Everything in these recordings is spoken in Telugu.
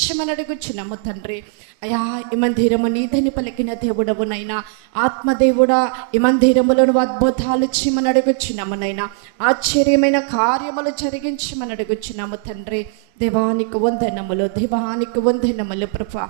నడిపించమని అడుగుచున్నాము తండ్రి. అయా ఈ మందిరము నీదని పలికిన దేవుడవు నైనా, ఆత్మదేవుడా ఈ మందిరములో నువ్వు అద్భుతాలు చేయమని అడుగుచున్నాము నైనా, ఆశ్చర్యమైన కార్యములు జరిగించమని అడుగుచున్నాము తండ్రి. దేవానికి వందనములు, దేవానికి వందనములు ప్రభా,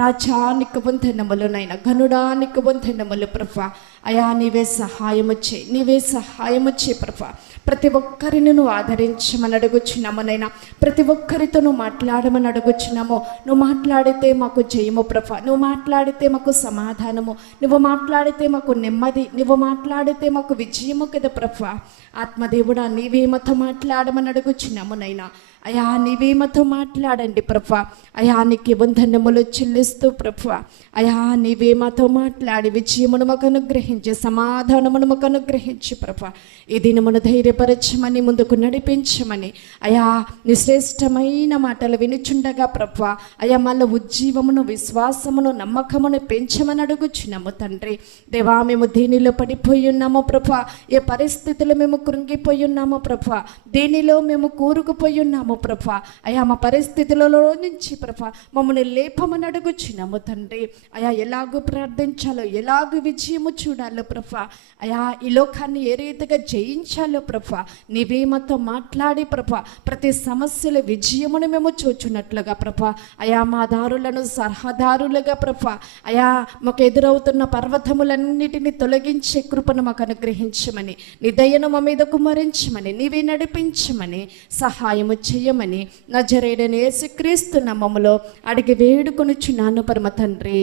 రాజానికి వందనములు నైనా, గనుడానికి వందనములు ప్రభా. అయా నీవే సహాయము చేయి, నీవే సహాయము చేయి ప్రభా. ప్రతి ఒక్కరిని నువ్వు ఆదరించమని అడుగుచున్నాము నైనా, ప్రతి ఒక్కరితో నువ్వు మాట్లాడమని అడుగుచున్నాము. నువ్వు మాట్లాడితే మాకు జయము ప్రభా, నువ్వు మాట్లాడితే మాకు సమాధానము, నువ్వు మాట్లాడితే మాకు నెమ్మది, నువ్వు మాట్లాడితే మాకు విజయము కదా ప్రభా. ఆత్మదేవుడా నీవే మాతో మాట్లాడమని అడుగుచున్నాము నైనా. అయా నీవే మాతో మాట్లాడండి ప్రభా. అయా నీకు వందనములు చెల్లిస్తూ ప్రభా, అయా నీవే మాతో మాట్లాడి విజయమును మాకు అనుగ్రహించి, సమాధానమును మాకు అనుగ్రహించి ప్రభా. ఈ దినమును ధైర్యపరచమని, ముందుకు నడిపించమని, అయా నీ శ్రేష్టమైన మాటలు వినుచుండగా ప్రభా, అయా మళ్ళీ ఉజ్జీవమును, విశ్వాసమును, నమ్మకమును పెంచమని అడుగుచున్నాము తండ్రి. దేవా మేము దీనిలో పడిపోయి ఉన్నాము ప్రభా, ఏ పరిస్థితుల్లో మేము కృంగిపోయి ఉన్నాము ప్రభా, దీనిలో మేము కూరుకుపోయి ఉన్నాము ప్రభా. అయా మా పరిస్థితులలో నుంచి ప్రభా మమ్మల్ని లేపమని అడుగుచున్నాము తండ్రి. అయా ఎలాగూ ప్రార్థించాలో, ఎలాగూ విజయము చూడాలో ప్రభా, అయా ఈ లోకాన్ని ఏ రీతిగా జయించాలో ప్రభా నీవే మాతో మాట్లాడి ప్రభా, ప్రతి సమస్యల విజయమును మేము చూచున్నట్లుగా ప్రభా, అయా మా దారులను సర్హదారులుగా ప్రభా, అయా మాకు ఎదురవుతున్న పర్వతములన్నిటిని తొలగించే కృపను మాకు అనుగ్రహించమని, నీ దయను మా మీద కుమ్మరించమని, నీవే నడిపించమని, సహాయము చేయమని నజరేయుడైన యేసుక్రీస్తు నామములో అడిగి వేడుకొనుచున్నాను పరమ తండ్రి.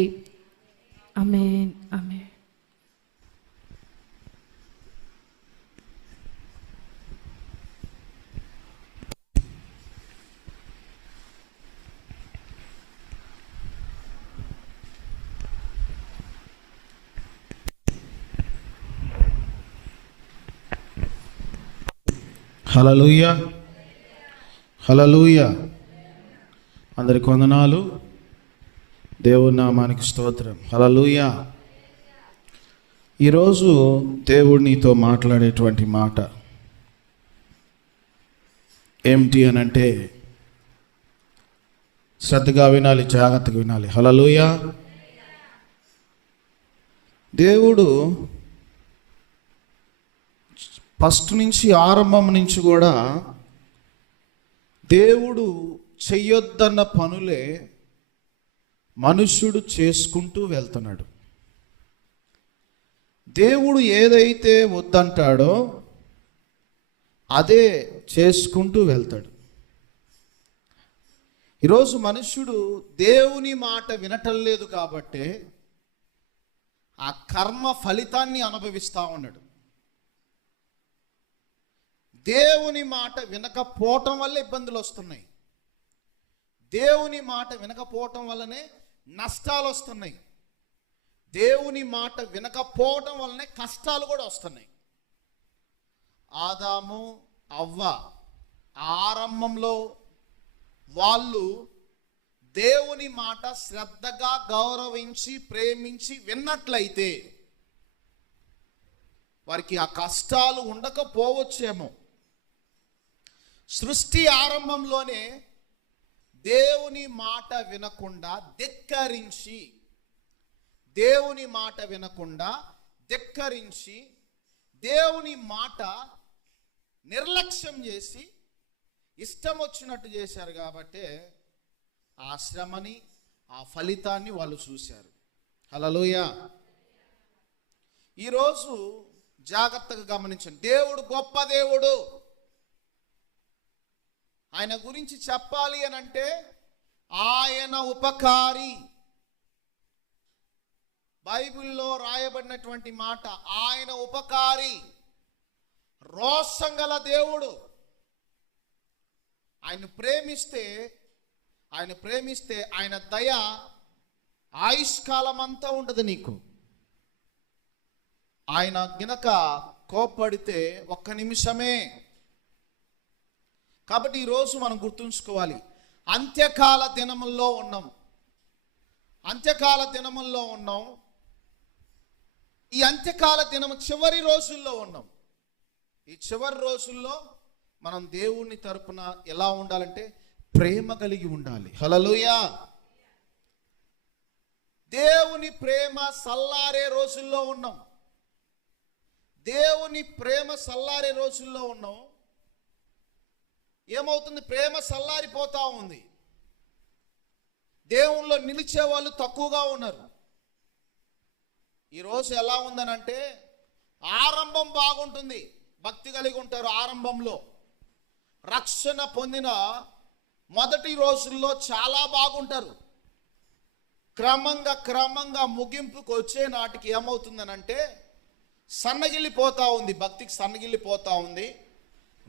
ఆమేన్, ఆమేన్. హల్లెలూయా, హల్లెలూయా. అందరికి వందనాలు, దేవుని నామానికి స్తోత్రం. హల్లెలూయా. ఈరోజు దేవుడు నీతో మాట్లాడేటువంటి మాట ఏమిటి అని అంటే, శ్రద్ధగా వినాలి, జాగ్రత్తగా వినాలి. హల్లెలూయా. దేవుడు ఫస్ట్ నుంచి, ఆరంభం నుంచి కూడా దేవుడు చెయ్యొద్దన్న పనులే మనుష్యుడు చేసుకుంటూ వెళ్తున్నాడు. దేవుడు ఏదైతే వద్దంటాడో అదే చేసుకుంటూ వెళ్తాడు. ఈరోజు మనుష్యుడు దేవుని మాట వినటం లేదు కాబట్టే ఆ కర్మ ఫలితాన్ని అనుభవిస్తూ ఉన్నాడు. దేవుని మాట వినకపోవటం వల్ల ఇబ్బందులు వస్తున్నాయి. దేవుని మాట వినకపోవటం వల్లనే నష్టాలు వస్తున్నాయి. దేవుని మాట వినకపోవటం వల్లనే కష్టాలు కూడా వస్తున్నాయి. ఆదాము, అవ్వ ఆరంభంలో వాళ్ళు దేవుని మాట శ్రద్ధగా గౌరవించి, ప్రేమించి విన్నట్లయితే వారికి ఆ కష్టాలు ఉండకపోవచ్చేమో. సృష్టి ఆరంభంలోనే దేవుని మాట వినకుండా ధిక్కరించి, దేవుని మాట వినకుండా ధిక్కరించి, దేవుని మాట నిర్లక్ష్యం చేసి ఇష్టం వచ్చినట్టు చేశారు కాబట్టి ఆ శ్రమని, ఆ ఫలితాన్ని వాళ్ళు చూశారు. హల్లెలూయా. ఈరోజు జాగ్రత్తగా గమనించండి. దేవుడు గొప్ప దేవుడు. ఆయన గురించి చెప్పాలి అని అంటే ఆయన ఉపకారి. బైబిల్లో రాయబడినటువంటి మాట ఆయన ఉపకారి, రోషం గల దేవుడు. ఆయన ప్రేమిస్తే ఆయన దయ ఆయుష్కాలం అంతా ఉండదు నీకు. ఆయన గినక కోప్పడితే ఒక్క నిమిషమే. కాబట్టి ఈరోజు మనం గుర్తుంచుకోవాలి, అంత్యకాల దినముల్లో ఉన్నాం. అంత్యకాల దినముల్లో ఉన్నాం. ఈ అంత్యకాల దినము చివరి రోజుల్లో ఉన్నాం. ఈ చివరి రోజుల్లో మనం దేవుని తరపున ఎలా ఉండాలంటే ప్రేమ కలిగి ఉండాలి. హల్లెలూయా. దేవుని ప్రేమ సల్లారే రోజుల్లో ఉన్నాం. దేవుని ప్రేమ సల్లారే రోజుల్లో ఉన్నాం. ఏమవుతుంది? ప్రేమ సల్లారిపోతా ఉంది. దేవునిలో నిలిచే వాళ్ళు తక్కువగా ఉన్నారు. ఈరోజు ఎలా ఉందనంటే, ఆరంభం బాగుంటుంది, భక్తి కలిగి ఉంటారు. ఆరంభంలో రక్షణ పొందిన మొదటి రోజుల్లో చాలా బాగుంటారు. క్రమంగా ముగింపుకు వచ్చే నాటికి ఏమవుతుందనంటే, సన్నగిల్లిపోతూ ఉంది. భక్తికి సన్నగిల్లిపోతూ ఉంది.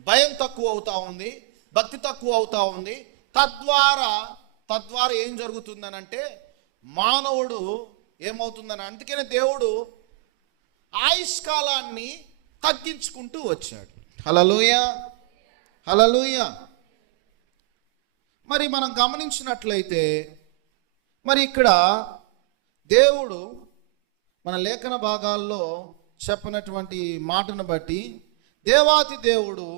భయం తక్కువ అవుతా ఉంది. భక్తి తక్కువ అవుతా ఉంది. తద్వారా ఏం జరుగుతుందనంటే, మానవుడు ఏమవుతుందని, అందుకనే దేవుడు ఆయుష్కాలాన్ని తగ్గించుకుంటూ వచ్చాడు. హల్లెలూయా, హల్లెలూయా. మరి మనం గమనించినట్లయితే, మరి ఇక్కడ దేవుడు మన లేఖన భాగాల్లో చెప్పినటువంటి మాటను బట్టి, దేవాతి దేవుడు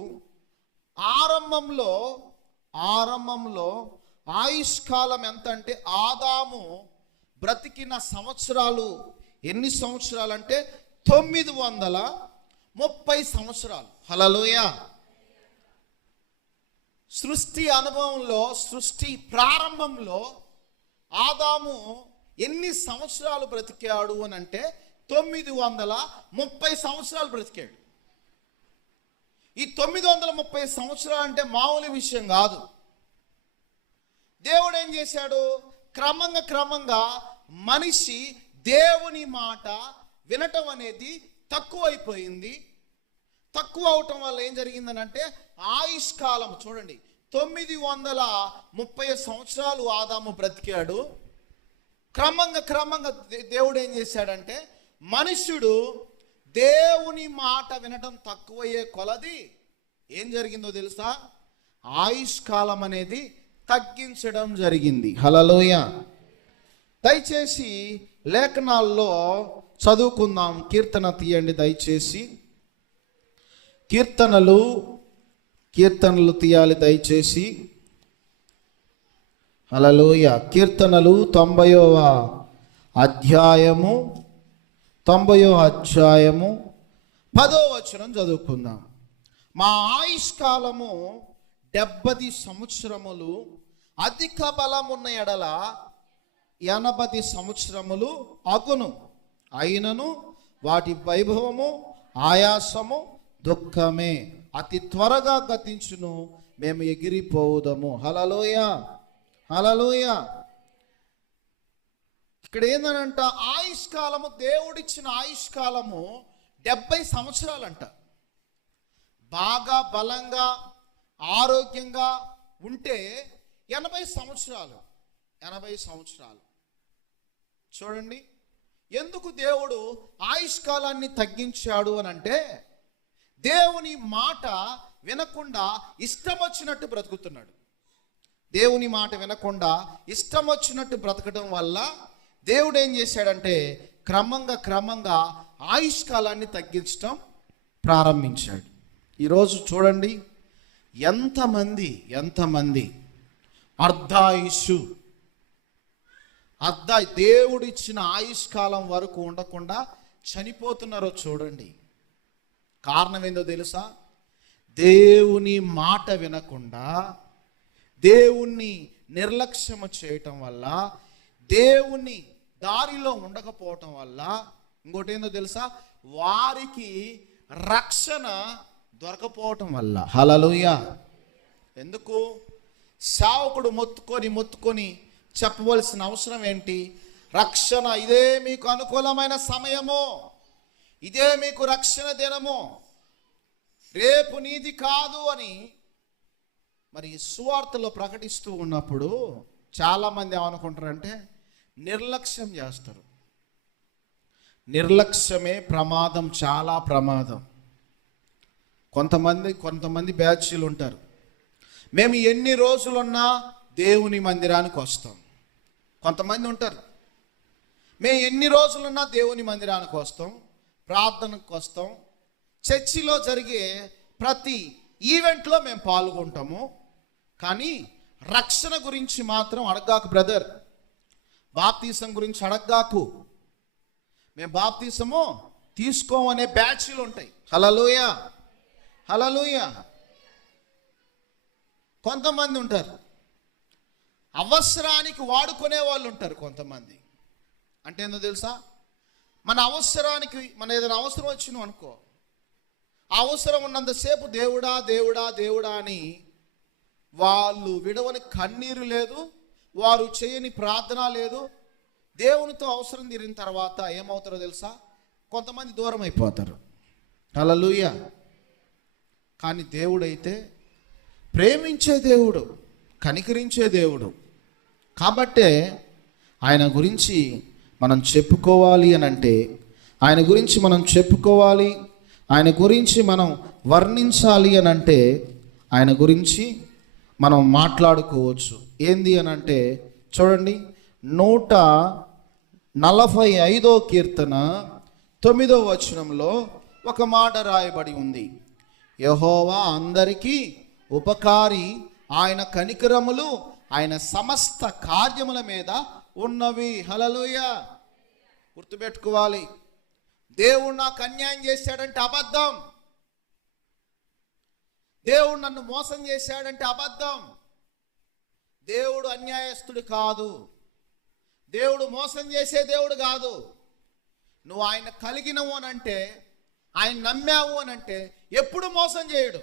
ఆరంభంలో ఆయుష్కాలం ఎంత అంటే, ఆదాము బ్రతికిన సంవత్సరాలు ఎన్ని సంవత్సరాలు అంటే 930 సంవత్సరాలు. హల్లెలూయా. సృష్టి అనుభవంలో, సృష్టి ప్రారంభంలో ఆదాము ఎన్ని సంవత్సరాలు బ్రతికాడు అని అంటే 930 సంవత్సరాలు బ్రతికాడు. ఈ 930 సంవత్సరాలు అంటే మామూలు విషయం కాదు. దేవుడు ఏం చేశాడు? క్రమంగా మనిషి దేవుని మాట వినటం అనేది తక్కువైపోయింది. తక్కువ అవటం వల్ల ఏం జరిగిందనంటే, ఆయుష్కాలం చూడండి, 930 సంవత్సరాలు ఆదాము బ్రతికాడు. క్రమంగా దేవుడు ఏం చేశాడంటే, మనుష్యుడు దేవుని మాట వినటం తక్కువయ్యే కొలది ఏం జరిగిందో తెలుసా? ఆయుష్కాలం అనేది తగ్గించడం జరిగింది. హల్లెలూయా. దయచేసి లేఖనాల్లో చదువుకుందాం. కీర్తన తీయండి దయచేసి. కీర్తనలు తీయాలి దయచేసి. హల్లెలూయా. కీర్తనలు 90వ అధ్యాయము 10వ వచనం చదువుకుందాం. మా ఆయుష్కాలము 70 సంవత్సరములు, అధిక బలమున్న ఎడల 80 సంవత్సరములు అగును. అయినను వాటి వైభవము, ఆయాసము, దుఃఖమే అతి త్వరగా గతించును. మేము ఎగిరిపోవుదము. హల్లెలూయా, హల్లెలూయా. ఇక్కడ ఏందనంట, ఆయుష్కాలము, దేవుడిచ్చిన ఆయుష్కాలము 70 సంవత్సరాలంట. బాగా బలంగా ఆరోగ్యంగా ఉంటే 80 సంవత్సరాలు. చూడండి, ఎందుకు దేవుడు ఆయుష్కాలాన్ని తగ్గించాడు అని అంటే, దేవుని మాట వినకుండా ఇష్టం వచ్చినట్టు బ్రతుకుతున్నాడు. దేవుని మాట వినకుండా ఇష్టం వచ్చినట్టు బ్రతకడం వల్ల దేవుడు ఏం చేశాడంటే, క్రమంగా ఆయుష్కాలాన్ని తగ్గించడం ప్రారంభించాడు. ఈరోజు చూడండి, ఎంతమంది దేవుడిచ్చిన ఆయుష్కాలం వరకు ఉండకుండా చనిపోతున్నారో చూడండి. కారణం ఏందో తెలుసా? దేవుని మాట వినకుండా, దేవుణ్ణి నిర్లక్ష్యం చేయటం వల్ల, దేవుని దారిలో ఉండకపోవటం వల్ల, ఇంకోటి ఏందో తెలుసా? వారికి రక్షణ దొరకపోవటం వల్ల. హల్లెలూయా. ఎందుకు? సేవకుడు మొత్తుకొని చెప్పవలసిన అవసరం ఏంటి? రక్షణ, ఇదే మీకు అనుకూలమైన సమయము, ఇదే మీకు రక్షణ దినము, రేపు నీది కాదు అని మరి సువార్తలో ప్రకటిస్తూ ఉన్నప్పుడు చాలామంది ఏమనుకుంటారంటే, నిర్లక్ష్యం చేస్తారు. నిర్లక్ష్యమే ప్రమాదం, చాలా ప్రమాదం. కొంతమంది బ్యాచ్లు ఉంటారు, మేము ఎన్ని రోజులున్నా దేవుని మందిరానికి వస్తాం. కొంతమంది ఉంటారు, మేము ఎన్ని రోజులున్నా దేవుని మందిరానికి వస్తాం, ప్రార్థనకు వస్తాం, చర్చిలో జరిగే ప్రతి ఈవెంట్లో మేము పాల్గొంటాము, కానీ రక్షణ గురించి మాత్రం అడగాకు బ్రదర్. బాప్తీసం గురించి అడగాకు. మేము బాప్తీసము తీసుకోమనే బ్యాచ్లు ఉంటాయి. హల్లెలూయా, హల్లెలూయా. కొంతమంది ఉంటారు అవసరానికి వాడుకునే వాళ్ళు ఉంటారు. కొంతమంది అంటే ఏందో తెలుసా, మన అవసరానికి మన ఏదైనా అవసరం వచ్చినాం అనుకో, ఆ అవసరం ఉన్నంతసేపు దేవుడా దేవుడా దేవుడా అని వాళ్ళు విడవని కన్నీరు లేదు, వారు చేయని ప్రార్థన లేదు. దేవునితో అవసరం తీరిన తర్వాత ఏమవుతారో తెలుసా, కొంతమంది దూరం అయిపోతారు. హల్లెలూయా. కానీ దేవుడైతే ప్రేమించే దేవుడు, కనికరించే దేవుడు. కాబట్టే ఆయన గురించి మనం చెప్పుకోవాలి అని అంటే, ఆయన గురించి మనం చెప్పుకోవాలి, ఆయన గురించి మనం వర్ణించాలి అని అంటే, ఆయన గురించి మనం మాట్లాడుకోవచ్చు. ఏంది అని అంటే చూడండి, 145వ కీర్తన 9వ వచనంలో ఒక మాట రాయబడి ఉంది. యెహోవా అందరికీ ఉపకారి, ఆయన కనికరములు ఆయన సమస్త కార్యముల మీద ఉన్నవి. హల్లెలూయా. గుర్తుపెట్టుకోవాలి, దేవుడు నాకు అన్యాయం చేశాడంటే అబద్ధం, దేవుడు నన్ను మోసం చేశాడంటే అబద్ధం. దేవుడు అన్యాయస్తుడు కాదు, దేవుడు మోసం చేసే దేవుడు కాదు. నువ్వు ఆయన కలిగినవు అనంటే, ఆయన నమ్మావు అనంటే ఎప్పుడు మోసం చేయడు.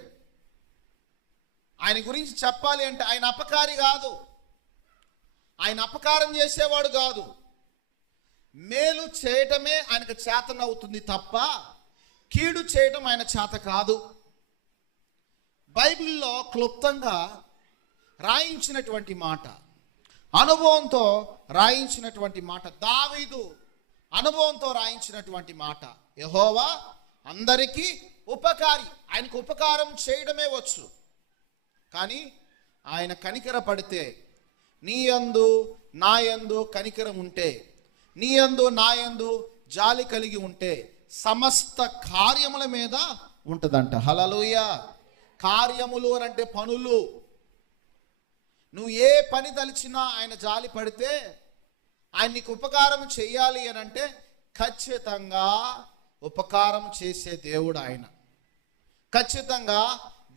ఆయన గురించి చెప్పాలి అంటే ఆయన అపకారి కాదు, ఆయన అపకారం చేసేవాడు కాదు. మేలు చేయటమే ఆయనకు చేతనవుతుంది తప్ప కీడు చేయటం ఆయన చేత కాదు. బైబిల్లో క్లుప్తంగా రాయించినటువంటి మాట, అనుభవంతో రాయించినటువంటి మాట, దావీదు అనుభవంతో రాయించినటువంటి మాట, యెహోవా అందరికీ ఉపకారి. ఆయనకు ఉపకారం చేయడమే వచ్చు. కానీ ఆయన కనికర పడితే, నీ యందు నా యందు కనికరం ఉంటే, నీ యందు నా యందు జాలి కలిగి ఉంటే సమస్త కార్యముల మీద ఉంటుందంట. హల్లెలూయా. కార్యములు అని అంటే పనులు. నువ్వు ఏ పని తలిచినా ఆయన జాలి పడితే, ఆయన నీకు ఉపకారం చెయ్యాలి అని అంటే ఖచ్చితంగా ఉపకారం చేసే దేవుడు ఆయన. ఖచ్చితంగా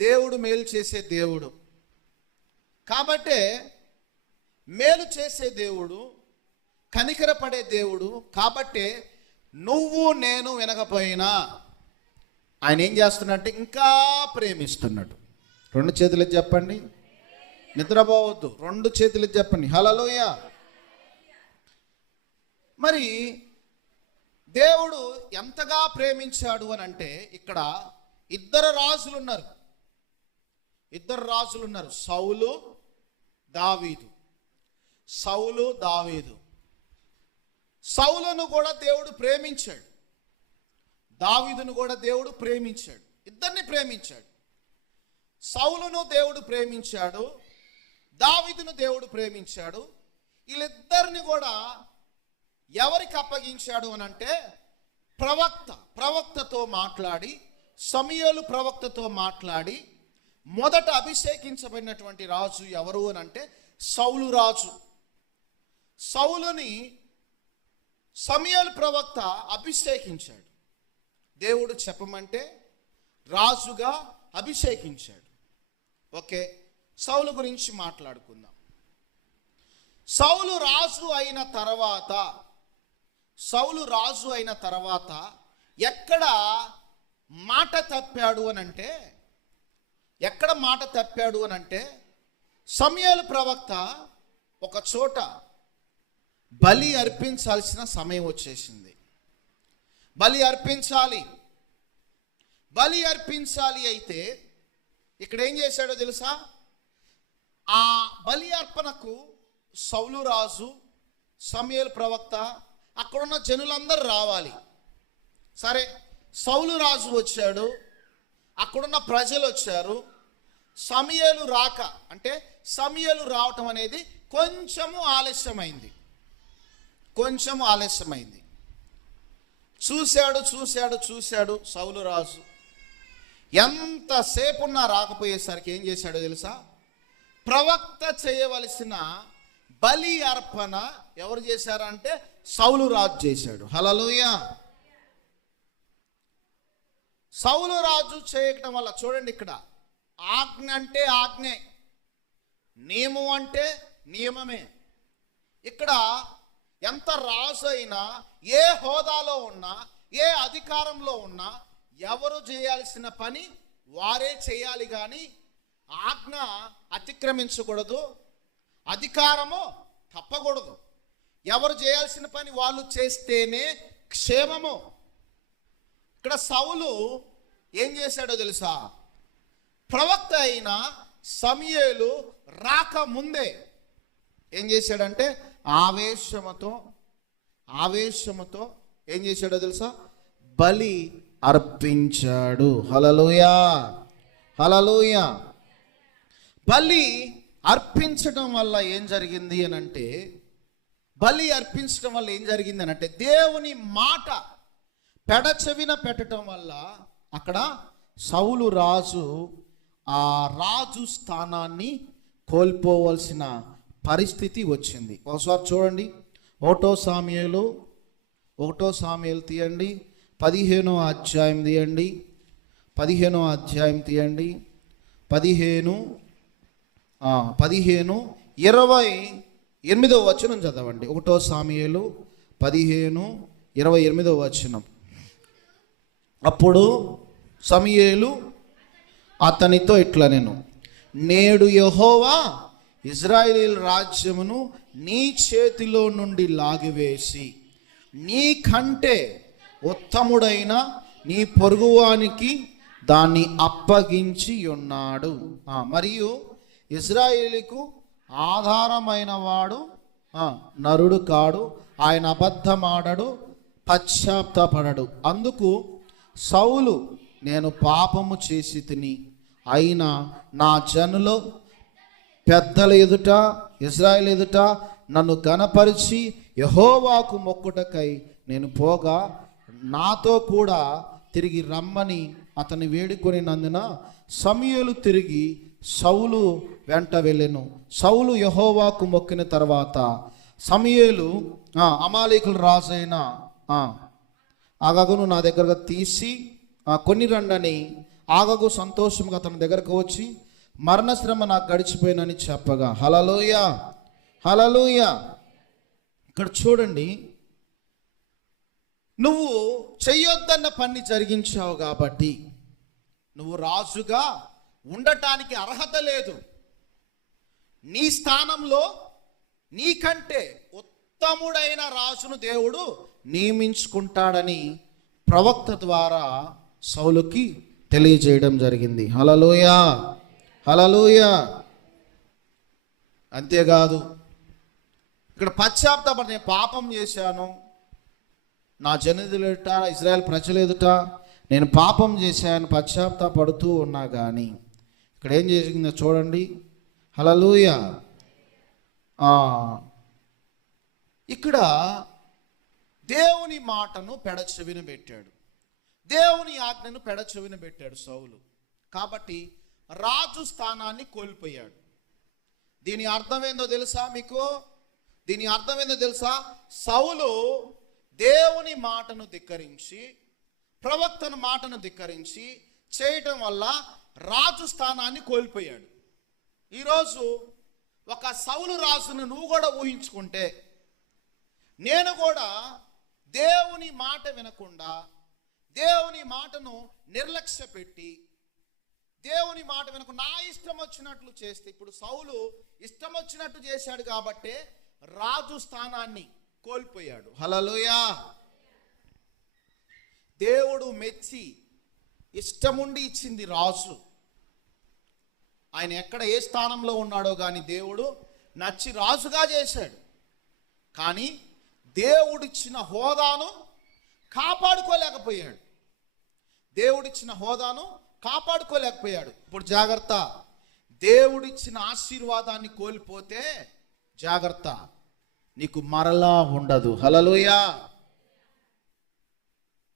దేవుడు మేలు చేసే దేవుడు. కాబట్టే మేలు చేసే దేవుడు, కనికరపడే దేవుడు. కాబట్టే నువ్వు నేను వినకపోయినా ఆయన ఏం చేస్తున్నట్టే ఇంకా ప్రేమిస్తున్నాడు. 2 చేతులు చెప్పండి, నిద్రపోవద్దు. 2 చేతులు చెప్పండి, హల్లెలూయా. మరి దేవుడు ఎంతగా ప్రేమించాడు అని అంటే, ఇక్కడ ఇద్దరు రాజులు ఉన్నారు, సౌలు దావీదు. సౌలు దావీదు. సౌలును కూడా దేవుడు ప్రేమించాడు, దావీదును కూడా దేవుడు ప్రేమించాడు. ఇద్దరిని ప్రేమించాడు. సౌలును దేవుడు ప్రేమించాడు, దావీదును దేవుడు ప్రేమించాడు. వీళ్ళిద్దరిని కూడా ఎవరికి అప్పగించాడు అని అంటే, ప్రవక్తతో మాట్లాడి, సమూయేలు ప్రవక్తతో మాట్లాడి మొదట అభిషేకించబడినటువంటి రాజు ఎవరు అని అంటే సౌలు రాజు. సౌలుని సమూయేలు ప్రవక్త అభిషేకించాడు. దేవుడు చెప్పమంటే రాజుగా అభిషేకించాడు. ఓకే, సౌలు గురించి మాట్లాడుకుందాం. సౌలు రాజు అయిన తర్వాత ఎక్కడ మాట తప్పాడు అని అంటే సమూయేలు ప్రవక్త ఒక చోట బలి అర్పించాల్సిన సమయం వచ్చేసింది. బలి అర్పించాలి అయితే ఇక్కడ ఏం చేశాడో తెలుసా, ఆ బలి అర్పణకు సౌలు రాజు, సమూయేలు ప్రవక్త, అక్కడున్న జనులందరూ రావాలి. సరే, సౌలు రాజు వచ్చాడు, అక్కడున్న ప్రజలు వచ్చారు. సమూయేలు రావటం అనేది కొంచెము ఆలస్యమైంది. చూశాడు సౌలు రాజు. ఎంతసేపు ఉన్నా రాకపోయేసరికి ఏం చేశాడో తెలుసా, ప్రవక్త చేయవలసిన బలి అర్పణ ఎవరు చేశారంటే సౌలు రాజు చేశాడు. హల్లెలూయా. సౌలు రాజు చేయటం వల్ల చూడండి, ఇక్కడ ఆజ్ఞ అంటే ఆజ్ఞే, నియమం అంటే నియమమే. ఇక్కడ ఎంత రాజు అయినా, ఏ హోదాలో ఉన్నా, ఏ అధికారంలో ఉన్నా ఎవరు చేయాల్సిన పని వారే చేయాలి, కానీ ఆజ్ఞ అతిక్రమించకూడదు, అధికారము తప్పకూడదు. ఎవరు చేయాల్సిన పని వాళ్ళు చేస్తేనే క్షేమము. ఇక్కడ సౌలు ఏం చేశాడో తెలుసా? ప్రవక్త అయిన సమూయేలు రాకముందే ఏం చేశాడంటే ఆవేశముతో ఏం చేశాడో తెలుసా? బలి అర్పించాడు. హల్లెలూయా, హల్లెలూయా. బలి అర్పించడం వల్ల ఏం జరిగింది అనంటే, దేవుని మాట పెడచెవిన పెట్టడం వల్ల అక్కడ సౌలు రాజు ఆ రాజు స్థానాన్ని కోల్పోవలసిన పరిస్థితి వచ్చింది. ఒకసారి చూడండి, 1 సాముయేలు తీయండి, 15వ అధ్యాయం తీయండి, 28వ వచనం చదవండి. 1 సాముయేలు 15:28 వచనం. అప్పుడు సమూయేలు అతనితో ఇట్లా, నేడు యెహోవా ఇశ్రాయేలు రాజ్యమును నీ చేతిలో నుండి లాగివేసి నీకంటే ఉత్తముడైన నీ పొరుగువానికి దాన్ని అప్పగించి ఉన్నాడు. మరియు ఇశ్రాయేలుకు ఆధారమైన వాడు నరుడు కాడు, ఆయన అబద్ధమాడడు, పశ్చాత్తాపడడు. అందుకు సౌలు, నేను పాపము చేసి తిని, అయినా నా జనులు పెద్దల ఎదుట, ఇశ్రాయేలు ఎదుట నన్ను ఘనపరిచి యెహోవాకు మొక్కుటకై నేను పోగా నాతో కూడా తిరిగి రమ్మని అతని వేడుకొనినందున సమూయేలు తిరిగి సౌలు వెంట వెళ్ళెను. సౌలు యెహోవాకు మొక్కిన తర్వాత సమూయేలు అమాలేకుల రాజైన ఆగగును నా దగ్గరగా తీసి కొన్ని రండని, ఆగగు సంతోషంగా అతని దగ్గరకు వచ్చి మరణశ్రమ నాకు గడిచిపోయినని చెప్పగా. హల్లెలూయా, హల్లెలూయా. ఇక్కడ చూడండి, నువ్వు చెయ్యొద్దన్న పని జరిగించావు కాబట్టి నువ్వు రాజుగా ఉండటానికి అర్హత లేదు. నీ స్థానంలో నీకంటే ఉత్తముడైన రాజును దేవుడు నియమించుకుంటాడని ప్రవక్త ద్వారా సౌలుకి తెలియజేయడం జరిగింది. హల్లెలూయా, హల్లెలూయా. అంతేకాదు, ఇక్కడ పశ్చాత్తాపం, నేను పాపం చేశాను, నా జనుల ఎదుట, ఇశ్రాయేల్ ప్రజల ఎదుట నేను పాపం చేశాను, పశ్చాత్తాపడుతూ ఉన్నా. కానీ ఇక్కడ ఏం జరిగిందో చూడండి. హల్లెలూయా. ఇక్కడ దేవుని మాటను పెడచెవిన పెట్టాడు, దేవుని ఆజ్ఞను పెడచెవిన పెట్టాడు సౌలు. కాబట్టి రాజు స్థానాన్ని కోల్పోయాడు. దీని అర్థం ఏందో తెలుసా మీకు? సౌలు దేవుని మాటను ధిక్కరించి, ప్రవక్తన మాటను ధిక్కరించి చేయటం వల్ల రాజు స్థానాన్ని కోల్పోయాడు. ఈరోజు ఒక సౌలు రాజును నువ్వు కూడా ఊహించుకుంటే, నేను కూడా దేవుని మాట వినకుండా, దేవుని మాటను నిర్లక్ష్య పెట్టి, దేవుని మాట వినకుండా నా ఇష్టం వచ్చినట్లు చేస్తే, ఇప్పుడు సౌలు ఇష్టం వచ్చినట్టు చేశాడు కాబట్టే రాజు స్థానాన్ని కోల్పోయాడు. హల్లెలూయా. దేవుడు మెచ్చి ఇష్టముండి ఇచ్చింది రాజు. ఆయన ఎక్కడ ఏ స్థానంలో ఉన్నాడో కానీ దేవుడు నచ్చి రాజుగా చేశాడు. కానీ దేవుడిచ్చిన హోదాను కాపాడుకోలేకపోయాడు. ఇప్పుడు జాగ్రత్త, దేవుడిచ్చిన ఆశీర్వాదాన్ని కోల్పోతే జాగ్రత్త, నీకు మరలా ఉండదు. హల్లెలూయా.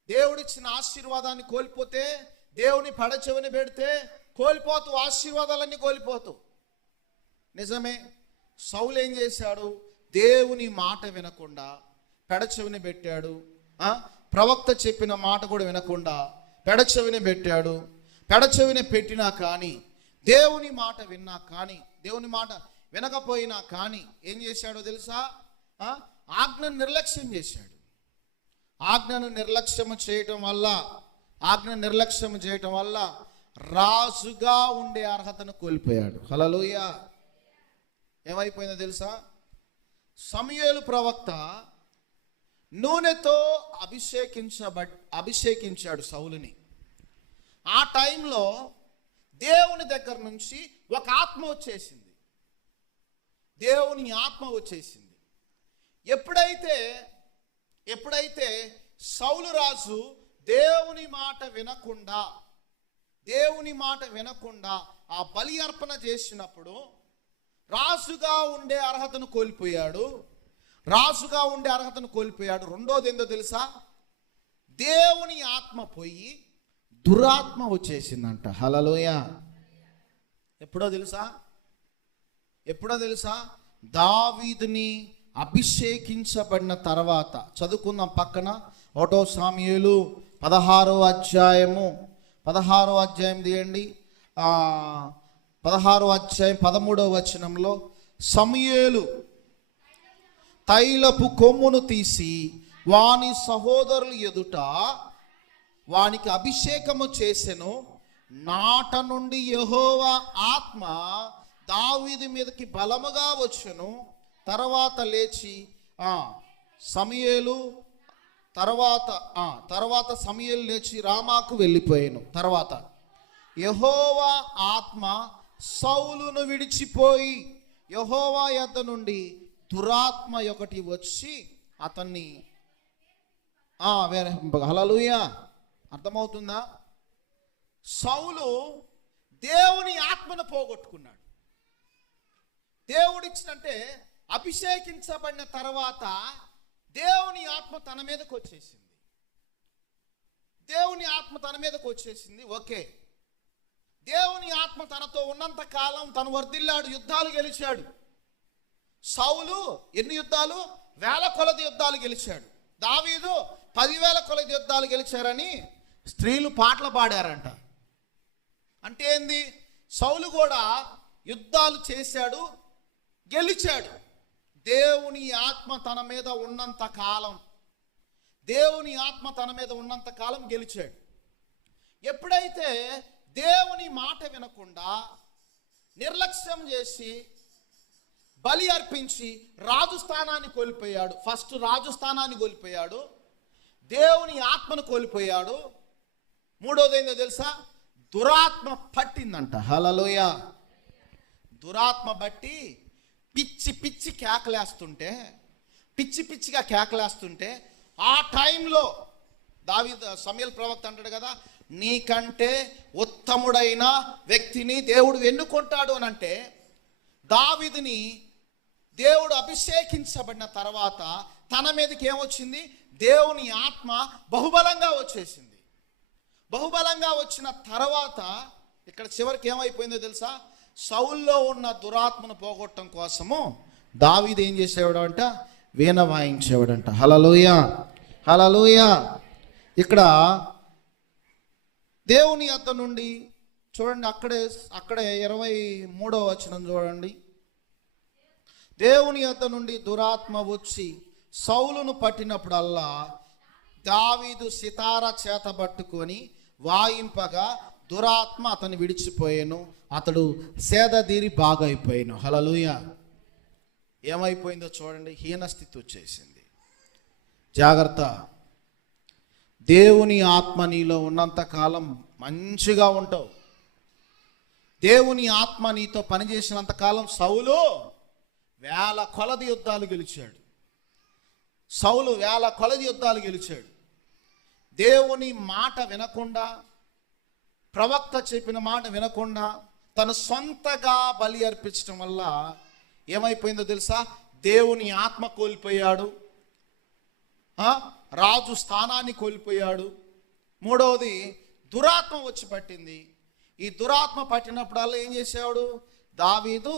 దేవుడిచ్చిన ఆశీర్వాదాన్ని కోల్పోతే, దేవుని పడచెవిని పెడితే కోల్పోతూ, ఆశీర్వాదాలన్నీ కోల్పోతూ. నిజమే, సౌలు ఏం చేశాడు? దేవుని మాట వినకుండా పెడచెవిని పెట్టాడు. ప్రవక్త చెప్పిన మాట కూడా వినకుండా పెడచెవిని పెట్టాడు. పెడచెవిని పెట్టినా కానీ, దేవుని మాట విన్నా కానీ, దేవుని మాట వినకపోయినా కానీ ఏం చేశాడో తెలుసా? ఆజ్ఞను నిర్లక్ష్యం చేశాడు. ఆజ్ఞను నిర్లక్ష్యం చేయటం వల్ల రాజుగా ఉండే అర్హతను కోల్పోయాడు. హల్లెలూయా. ఏమైపోయిందో తెలుసా? సమూయేలు ప్రవక్త నూనెతో అభిషేకించాడు సౌలుని. ఆ టైంలో దేవుని దగ్గర నుంచి ఒక ఆత్మ వచ్చేసింది. దేవుని ఆత్మ వచ్చేసింది. ఎప్పుడైతే సౌలు రాజు దేవుని మాట వినకుండా ఆ బలి అర్పణ చేసినప్పుడు రాజుగా ఉండే అర్హతను కోల్పోయాడు. రెండోది ఏందో తెలుసా? దేవుని ఆత్మ పోయి దురాత్మ వచ్చేసిందంట. హల్లెలూయా. ఎప్పుడో తెలుసా? దావీదుని అభిషేకించబడిన తర్వాత, చదువుకుందాం పక్కన, 1 సాముయేలు 16వ అధ్యాయం తీయండి. 16వ అధ్యాయం 13వ వచనంలో, సమూయేలు తైలపు కొమ్మును తీసి వాని సహోదరుల ఎదుట వానికి అభిషేకము చేసెను. నాట నుండి యెహోవా ఆత్మ దావీదు మీదకి బలముగా వచ్చెను. తర్వాత లేచి సమూయేలు లేచి రామాకు వెళ్ళిపోయాను. తర్వాత యెహోవా ఆత్మ సౌలును విడిచిపోయి యెహోవా యొద్ద నుండి దురాత్మ ఒకటి వచ్చి అతన్ని హల్లెలూయా. అర్థమవుతుందా? సౌలు దేవుని ఆత్మను పోగొట్టుకున్నాడు. దేవుడిచ్చినంటే అభిషేకించబడిన తర్వాత దేవుని ఆత్మ తన మీదకి వచ్చేసింది. ఓకే, దేవుని ఆత్మ తనతో ఉన్నంత కాలం తను వర్ధిల్లాడు, యుద్ధాలు గెలిచాడు. సౌలు ఎన్ని యుద్ధాలు? 1000 కొలది యుద్ధాలు గెలిచాడు. దావీదు 10,000 కొలది యుద్ధాలు గెలిచారని స్త్రీలు పాటలు పాడారంట. అంటే ఏంది? సౌలు కూడా యుద్ధాలు చేశాడు, గెలిచాడు. దేవుని ఆత్మ తన మీద ఉన్నంత కాలం గెలిచాడు. ఎప్పుడైతే దేవుని మాట వినకుండా నిర్లక్ష్యం చేసి బలి అర్పించి రాజు స్థానాన్ని కోల్పోయాడు. ఫస్ట్ రాజు స్థానాన్ని కోల్పోయాడు, దేవుని ఆత్మను కోల్పోయాడు. మూడోది ఏందో తెలుసా? దురాత్మ పట్టిందంట. హల్లెలూయా. దురాత్మ బట్టి పిచ్చిగా కేకలేస్తుంటే ఆ టైంలో సమూయేలు ప్రవక్త అంటాడు కదా, నీకంటే ఉత్తముడైన వ్యక్తిని దేవుడు ఎన్నుకుంటాడు అని అంటే, దావీదుని దేవుడు అభిషేకించబడిన తర్వాత తన మీదకి ఏమొచ్చింది? దేవుని ఆత్మ బహుబలంగా వచ్చేసింది. బహుబలంగా వచ్చిన తర్వాత ఇక్కడ చివరికి ఏమైపోయిందో తెలుసా? సౌల్లో ఉన్న దురాత్మను పోగొట్టడం కోసము దావీదు ఏం చేసేవాడు అంట? వీణ వాయించేవాడంట. హల్లెలూయా. ఇక్కడ దేవుని యొద్ద నుండి చూడండి, అక్కడే 23వ వచనం చూడండి. దేవుని యొద్ద నుండి దురాత్మ వచ్చి సౌలును పట్టినప్పుడల్లా దావీదు సితారా చేత పట్టుకొని వాయింపగా దురాత్మ అతన్ని విడిచిపోయాను, అతడు సేదదీరి బాగైపోయాను. హల్లెలూయా. ఏమైపోయిందో చూడండి, హీనస్థితి వచ్చేసింది. జాగ్రత్త. దేవుని ఆత్మ నీలో ఉన్నంత కాలం మంచిగా ఉంటావు. దేవుని ఆత్మ నీతో పనిచేసినంత కాలం సౌలు 1000 కొలది యుద్ధాలు గెలిచాడు. దేవుని మాట వినకుండా, ప్రవక్త చెప్పిన మాట వినకుండా తను సొంతగా బలి అర్పించడం వల్ల ఏమైపోయిందో తెలుసా? దేవుని ఆత్మ కోల్పోయాడు, రాజు స్థానాన్ని కోల్పోయాడు. మూడవది దురాత్మ వచ్చి పట్టింది. ఈ దురాత్మ పట్టినప్పుడల్లా ఏం చేసేవాడు? దావీదు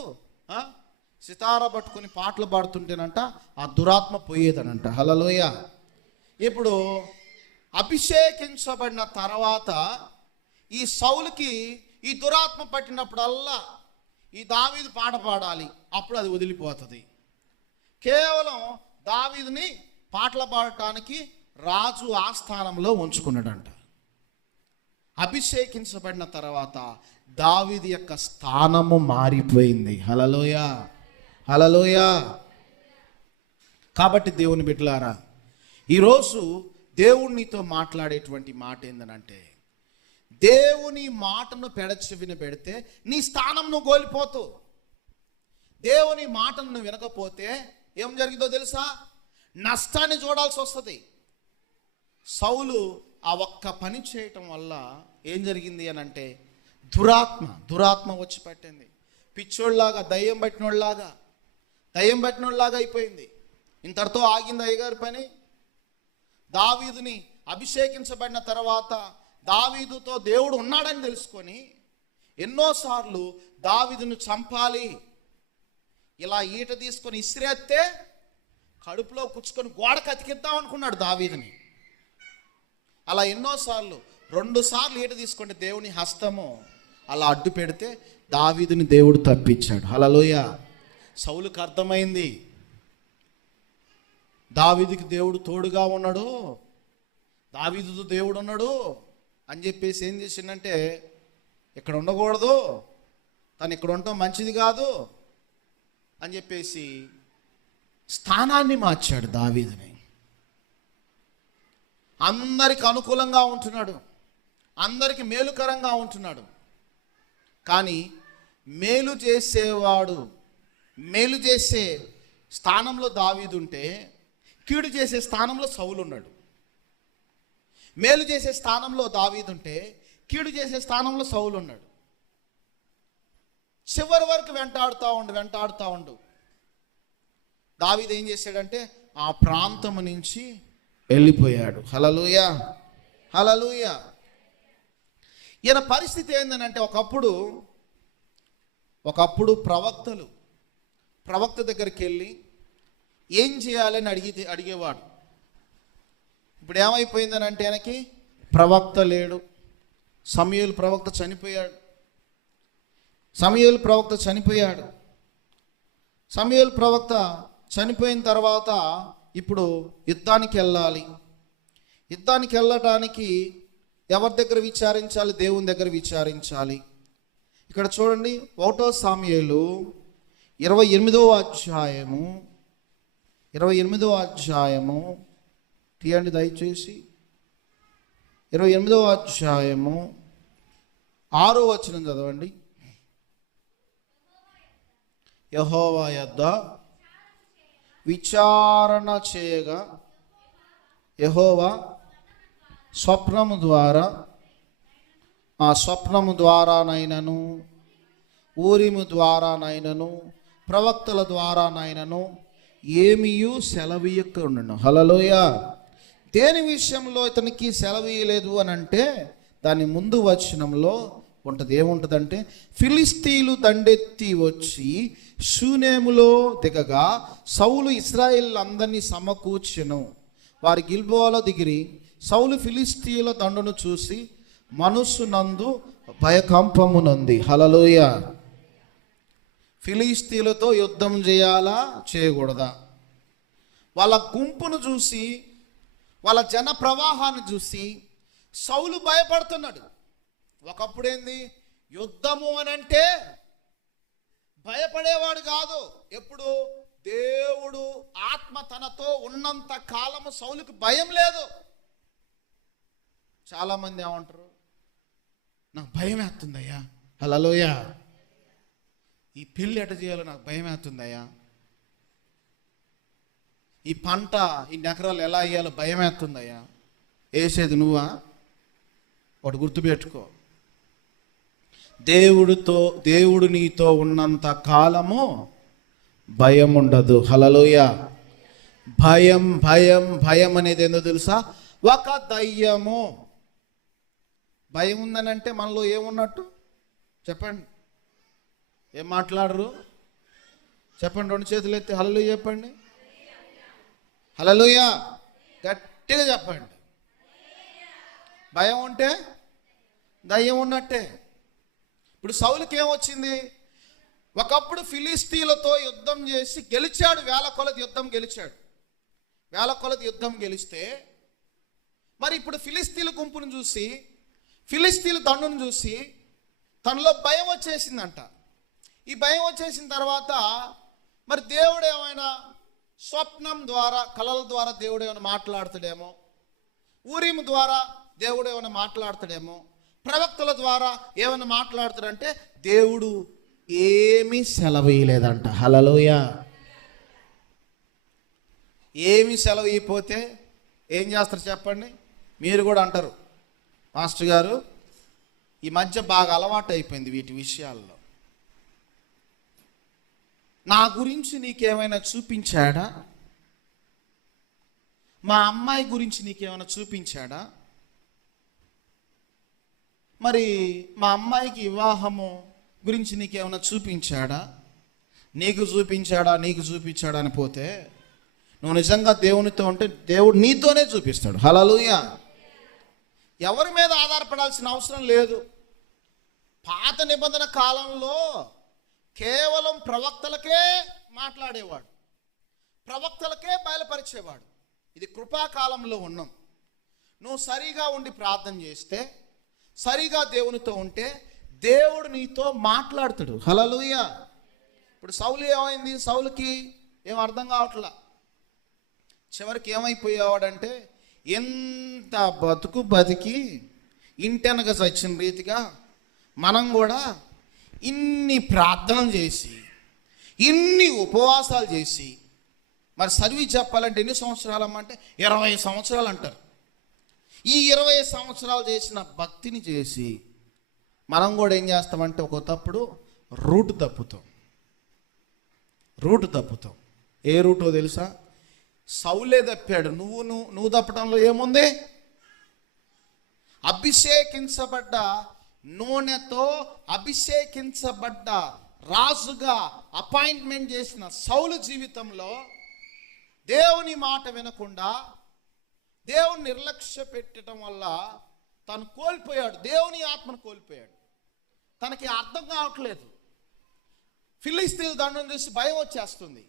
సితారా పట్టుకుని పాటలు పాడుతుంటేనంట ఆ దురాత్మ పోయేదనంట. హల్లెలూయ. ఇప్పుడు అభిషేకించబడిన తర్వాత ఈ సౌలుకి ఈ దురాత్మ పట్టినప్పుడల్లా ఈ దావీదు పాట పాడాలి, అప్పుడు అది వదిలిపోతుంది. కేవలం దావీదుని పాటలు పాడటానికి రాజు ఆస్థానంలో ఉంచుకున్నాడంట. అభిషేకించబడిన తర్వాత దావీదు యొక్క స్థానము మారిపోయింది. హల్లెలూయ, హల్లెలూయ. కాబట్టి దేవుని బిడ్డలారా, ఈరోజు దేవుడు నీతో మాట్లాడేటువంటి మాట ఏంటంటే, దేవుని మాటను పెడచెవిన పెడితే నీ స్థానం నువ్వు కోల్పోతావు. దేవుని మాటను నువ్వు వినకపోతే ఏం జరిగిందో తెలుసా? నష్టాన్ని చూడాల్సి వస్తుంది. సౌలు ఆ ఒక్క పని చేయటం వల్ల ఏం జరిగింది అని అంటే, దురాత్మ వచ్చి పట్టింది. పిచ్చోళ్ళలాగా, దయ్యం పట్టినోళ్ళలాగా అయిపోయింది. ఇంతటితో ఆగింది అయ్యగారి పని. దావీదుని అభిషేకించబడిన తర్వాత దావీదుతో దేవుడు ఉన్నాడని తెలుసుకొని ఎన్నోసార్లు దావీదును చంపాలి, ఇలా ఈట తీసుకొని ఇసిరేస్తే కడుపులో కుచ్చుకొని గోడకు అతికిద్దాం అనుకున్నాడు దావీదుని. అలా ఎన్నోసార్లు, 2 సార్లు ఈట తీసుకుంటే దేవుని హస్తము అలా అడ్డు పెడితే దావీదుని దేవుడు తప్పించాడు. హల్లెలూయ. సౌలుకు అర్థమైంది, దావీదుకి దేవుడు తోడుగా ఉన్నాడు, దావీదుతో దేవుడు ఉన్నాడు అని చెప్పేసి ఏం చేసిందంటే, ఇక్కడ ఉండకూడదు, తను ఇక్కడ ఉండటం మంచిది కాదు అని చెప్పేసి స్థానాన్ని మార్చాడు దావీదుని. అందరికి అనుకూలంగా ఉంటున్నాడు, అందరికి మేలుకరంగా ఉంటున్నాడు. కానీ మేలు చేసే స్థానంలో దావీదు ఉంటే, కీడు చేసే స్థానంలో సౌలు ఉన్నాడు. మేలు చేసే స్థానంలో దావీదు ఉంటే, కీడు చేసే స్థానంలో సౌలు ఉన్నాడు. చివరి వరకు వెంటాడుతూ ఉండు. దావీదు ఏం చేశాడంటే ఆ ప్రాంతము నుంచి వెళ్ళిపోయాడు. హల్లెలూయ, హల్లెలూయ. ఈయన పరిస్థితి ఏంటంటే, ఒకప్పుడు ప్రవక్త దగ్గరికి వెళ్ళి ఏం చేయాలని అడిగేవాడు. ఇప్పుడు ఏమైపోయిందనంటే, ఆయనకి ప్రవక్త లేడు. సమూయేలు ప్రవక్త చనిపోయాడు. సమూయేలు ప్రవక్త చనిపోయిన తర్వాత ఇప్పుడు యుద్ధానికి వెళ్ళటానికి ఎవరి దగ్గర విచారించాలి? దేవుని దగ్గర విచారించాలి. ఇక్కడ చూడండి, 1 సమూయేలు 28వ అధ్యాయము తీయండి దయచేసి. 28వ అధ్యాయము 6వ వచనం చదవండి. యెహోవా యొద్ద విచారణ చేయగా యెహోవా స్వప్నము ద్వారానైనను, ఊరిము ద్వారానైనను, ప్రవక్తల ద్వారానైనను ఏమీయూ సెలవీయక ఉండను. హల్లెలూయ. దేని విషయంలో ఇతనికి సెలవీయలేదు అని అంటే, దాని ముందు వచనంలో ఉంటుంది. ఏముంటుందంటే, ఫిలిస్తీయులు దండెత్తి వచ్చి షూనేములో దిగగా సౌలు ఇశ్రాయేలులందరినీ సమకూర్చెను. వారి గిల్బోవలో దిగిరి. సౌలు ఫిలిస్తీయుల దండును చూసి మనస్సునందు భయకంపమునంది. హల్లెలూయ. ఫిలిస్తీయులతో యుద్ధం చేయాలా చేయకూడదా? వాళ్ళ గుంపును చూసి, వాళ్ళ జన ప్రవాహాన్ని చూసి సౌలు భయపడుతున్నాడు. ఒకప్పుడు ఏంది, యుద్ధము అని అంటే భయపడేవాడు కాదు. ఎప్పుడు దేవుడు ఆత్మ తనతో ఉన్నంత కాలము సౌలుకు భయం లేదు. చాలామంది ఏమంటారు, నాకు భయం వేస్తుందయ్యా. హల్లెలూయ. ఈ పెళ్ళి ఎట చేయాలో నాకు భయం వేస్తుందయ్యా. ఈ పంట, ఈ ఎకరాలు ఎలా వేయాలో భయం వేస్తుందయ్యా. వేసేది నువ్వా? ఒకటి గుర్తుపెట్టుకో, దేవుడు నీతో ఉన్నంత కాలము భయం ఉండదు. హల్లెలూయ. భయం అనేది ఏందో తెలుసా? ఒక దయ్యము. భయం ఉందనంటే మనలో ఏమున్నట్టు చెప్పండి? ఏం మాట్లాడరు? చెప్పండి, 2 చేతులు ఎత్తి హల్లెలూయా చెప్పండి. హల్లెలూయా గట్టిగా చెప్పండి. భయం ఉంటే దయ్యం ఉన్నట్టే. ఇప్పుడు సౌలుకి ఏమొచ్చింది? ఒకప్పుడు ఫిలిస్తీన్లతో యుద్ధం చేసి గెలిచాడు, వేల కొలది యుద్ధం గెలిచాడు. వేల కొలది యుద్ధం గెలిస్తే మరి ఇప్పుడు ఫిలిస్తీన్ల గుంపును చూసి, ఫిలిస్తీన్ల దండును చూసి తనలో భయం వచ్చేసిందంట. ఈ భయం వచ్చేసిన తర్వాత మరి దేవుడు ఏమైనా స్వప్నం ద్వారా, కళల ద్వారా దేవుడు ఏమైనా మాట్లాడుతాడేమో, ఊరిము ద్వారా దేవుడు ఏమైనా మాట్లాడతాడేమో, ప్రవక్తల ద్వారా ఏమైనా మాట్లాడతాడంటే దేవుడు ఏమీ సెలవేయలేదంట. హల్లెలూయా. ఏమీ సెలవు ఇవ్వకపోతే ఏం చేస్తారు చెప్పండి? మీరు కూడా అంటారు, మాస్టర్ గారు ఈ మధ్య బాగా అలవాటు అయిపోయింది వీటి విషయాల్లో. నా గురించి నీకేమైనా చూపించాడా? మా అమ్మాయి గురించి నీకేమైనా చూపించాడా? మరి మా అమ్మాయికి వివాహము గురించి నీకేమైనా చూపించాడా? నీకు చూపించాడా అని పోతే నువ్వు నిజంగా దేవునితో ఉంటే దేవుడు నీతోనే చూపిస్తాడు. హల్లెలూయా. ఎవరి మీద ఆధారపడాల్సిన అవసరం లేదు. పాత నిబంధన కాలంలో కేవలం ప్రవక్తలకే మాట్లాడేవాడు, ప్రవక్తలకే బయలుపరిచేవాడు. ఇది కృపాకాలంలో ఉన్నాం. నువ్వు సరిగా ఉండి ప్రార్థన చేస్తే, సరిగా దేవునితో ఉంటే దేవుడు నీతో మాట్లాడతాడు. హల్లెలూయా. ఇప్పుడు సౌలు ఏమైంది? సౌలుకి ఏం అర్థం కావట్లా. చివరికి ఏమైపోయేవాడంటే, ఎంత బతికి ఇంటెనక చచ్చిన రీతిగా మనం కూడా ఇన్ని ప్రార్థనలు చేసి, ఇన్ని ఉపవాసాలు చేసి, మరి సర్వీస్ చెప్పాలంటే ఎన్ని సంవత్సరాలు అమ్మంటే 20 సంవత్సరాలు అంటారు. ఈ 20 సంవత్సరాలు చేసిన భక్తిని చేసి మనం కూడా ఏం చేస్తామంటే ఒక తప్పుడు రూట్ తప్పుతాం. ఏ రూటో తెలుసా? సౌలే తప్పాడు. నువ్వు తప్పడంలో ఏముంది? అభిషేకించబడ్డ నూనెతో అభిషేకించబడ్డ రాజుగా అపాయింట్మెంట్ చేసిన సౌలు జీవితంలో దేవుని మాట వినకుండా దేవుని నిర్లక్ష్య పెట్టడం వల్ల తను కోల్పోయాడు. దేవుని ఆత్మను కోల్పోయాడు. తనకి అర్థం కావట్లేదు. ఫిలిస్తీన్ల దండం చూసి భయం వచ్చేస్తుంది.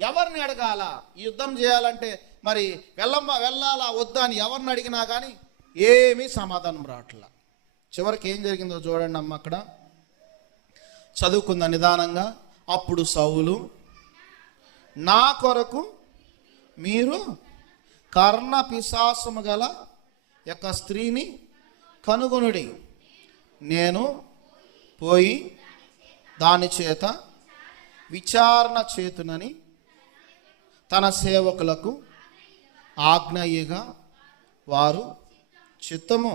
ఎవరిని అడగాల? ఈ యుద్ధం చేయాలంటే మరి వెళ్ళాలా వద్దా అని ఎవరిని అడిగినా కానీ ఏమీ సమాధానం రావట్లా. చివరికి ఏం జరిగిందో చూడండి అమ్మ. అక్కడ చదువుకుందా నిదానంగా. అప్పుడు సౌలు, నా కొరకు మీరు కర్ణ పిశాసము గల యొక్క స్త్రీని కనుగొనుడి, నేను పోయి దాని చేత విచారణ చేతునని తన సేవకులకు ఆజ్ఞయ్యగా వారు చిత్తము.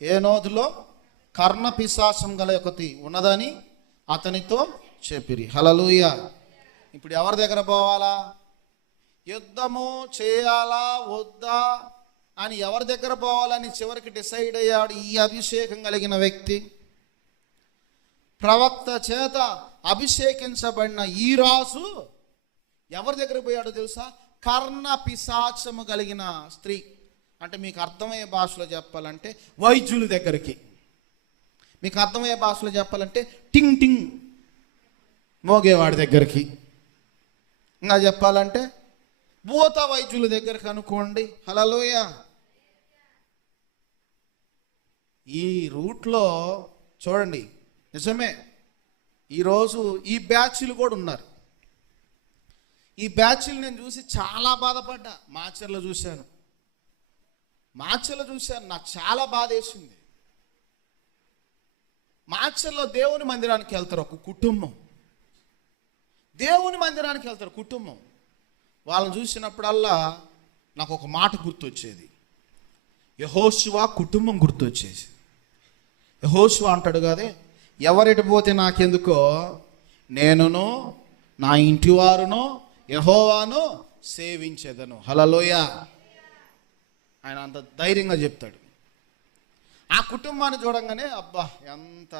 ఏనోదులో కర్ణ పిశాసం గల ఒకటి ఉన్నదని అతనితో చెప్పిరి. హల్లెలూయా. ఇప్పుడు ఎవరి దగ్గర పోవాలా? యుద్ధము చేయాలా వద్దా అని ఎవరి దగ్గర పోవాలని చివరికి డిసైడ్ అయ్యాడు ఈ అభిషేకం కలిగిన వ్యక్తి. ప్రవక్త చేత అభిషేకించబడిన ఈ రాజు ఎవరి దగ్గర పోయాడో తెలుసా? కర్ణ పిశాచము కలిగిన స్త్రీ. అంటే మీకు అర్థమయ్యే భాషలో చెప్పాలంటే వైద్యుల దగ్గరికి, మీకు అర్థమయ్యే భాషలో చెప్పాలంటే టింగ్ టింగ్ మోగేవాడి దగ్గరికి, ఇంకా చెప్పాలంటే భూత వైద్యుల దగ్గరికి అనుకోండి. హల్లెలూయా. ఈ రూట్లో చూడండి, నిజమే ఈరోజు ఈ బ్యాచ్లు కూడా ఉన్నారు. ఈ బ్యాచ్లు నేను చూసి చాలా బాధపడ్డా. మాచర్లో చూశాను, నాకు చాలా బాధ వేసింది. మాచర్లో దేవుని మందిరానికి వెళ్తారు ఒక కుటుంబం, దేవుని మందిరానికి వెళ్తారు కుటుంబం. వాళ్ళని చూసినప్పుడల్లా నాకు ఒక మాట గుర్తొచ్చేది, యెహోషువ కుటుంబం గుర్తొచ్చేసి. యెహోషువ అంటాడు కదే, ఎవరెటు పోతే నాకెందుకో, నేనును నా ఇంటి వారును యెహోవాను సేవించేదను. హల్లెలూయా. ఆయన అంత ధైర్యంగా చెప్తాడు. ఆ కుటుంబాన్ని చూడంగానే అబ్బా ఎంత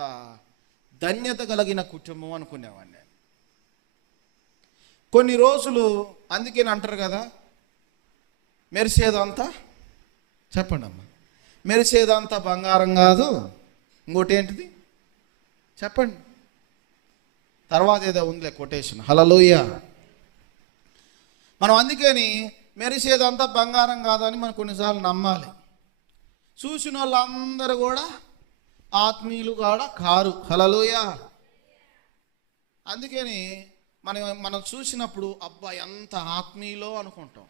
ధన్యత కలిగిన కుటుంబం అనుకునేవాడిని. కొన్ని రోజులు అందుకే అంటారు కదా, మెరిసేదంతా, చెప్పండి అమ్మా, మెరిసేదంతా బంగారం కాదు, ఇంకోటి ఏంటిది చెప్పండి, తర్వాత ఏదో ఉందిలే కొటేషన్, హల్లెలూయా. మనం అందుకని మెరిసేదంతా బంగారం కాదని మనం కొన్నిసార్లు నమ్మాలి. చూసిన వాళ్ళందరూ కూడా ఆత్మీయులు కూడా కారు, హల్లెలూయా. అందుకని మనం చూసినప్పుడు అబ్బా ఎంత ఆత్మీయులో అనుకుంటాం,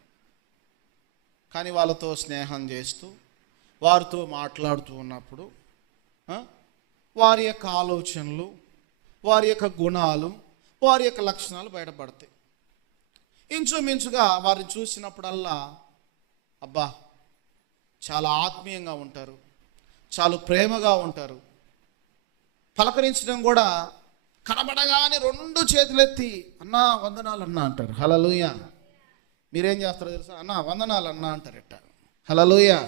కానీ వాళ్ళతో స్నేహం చేస్తూ వారితో మాట్లాడుతూ ఉన్నప్పుడు వారి యొక్క ఆలోచనలు, వారి యొక్క గుణాలు, వారి యొక్క లక్షణాలు బయటపడతాయి. ఇంచుమించుగా వారిని చూసినప్పుడల్లా అబ్బా చాలా ఆత్మీయంగా ఉంటారు, చాలా ప్రేమగా ఉంటారు. పలకరించడం కూడా కనబడగానే 2 చేతులెత్తి అన్నా వందనాలు అన్నా అంటారు, హల్లెలూయా. మీరేం చేస్తారో తెలుసా, అన్నా వందనాలు అన్నా అంటారు ఎట్ట, హల్లెలూయా.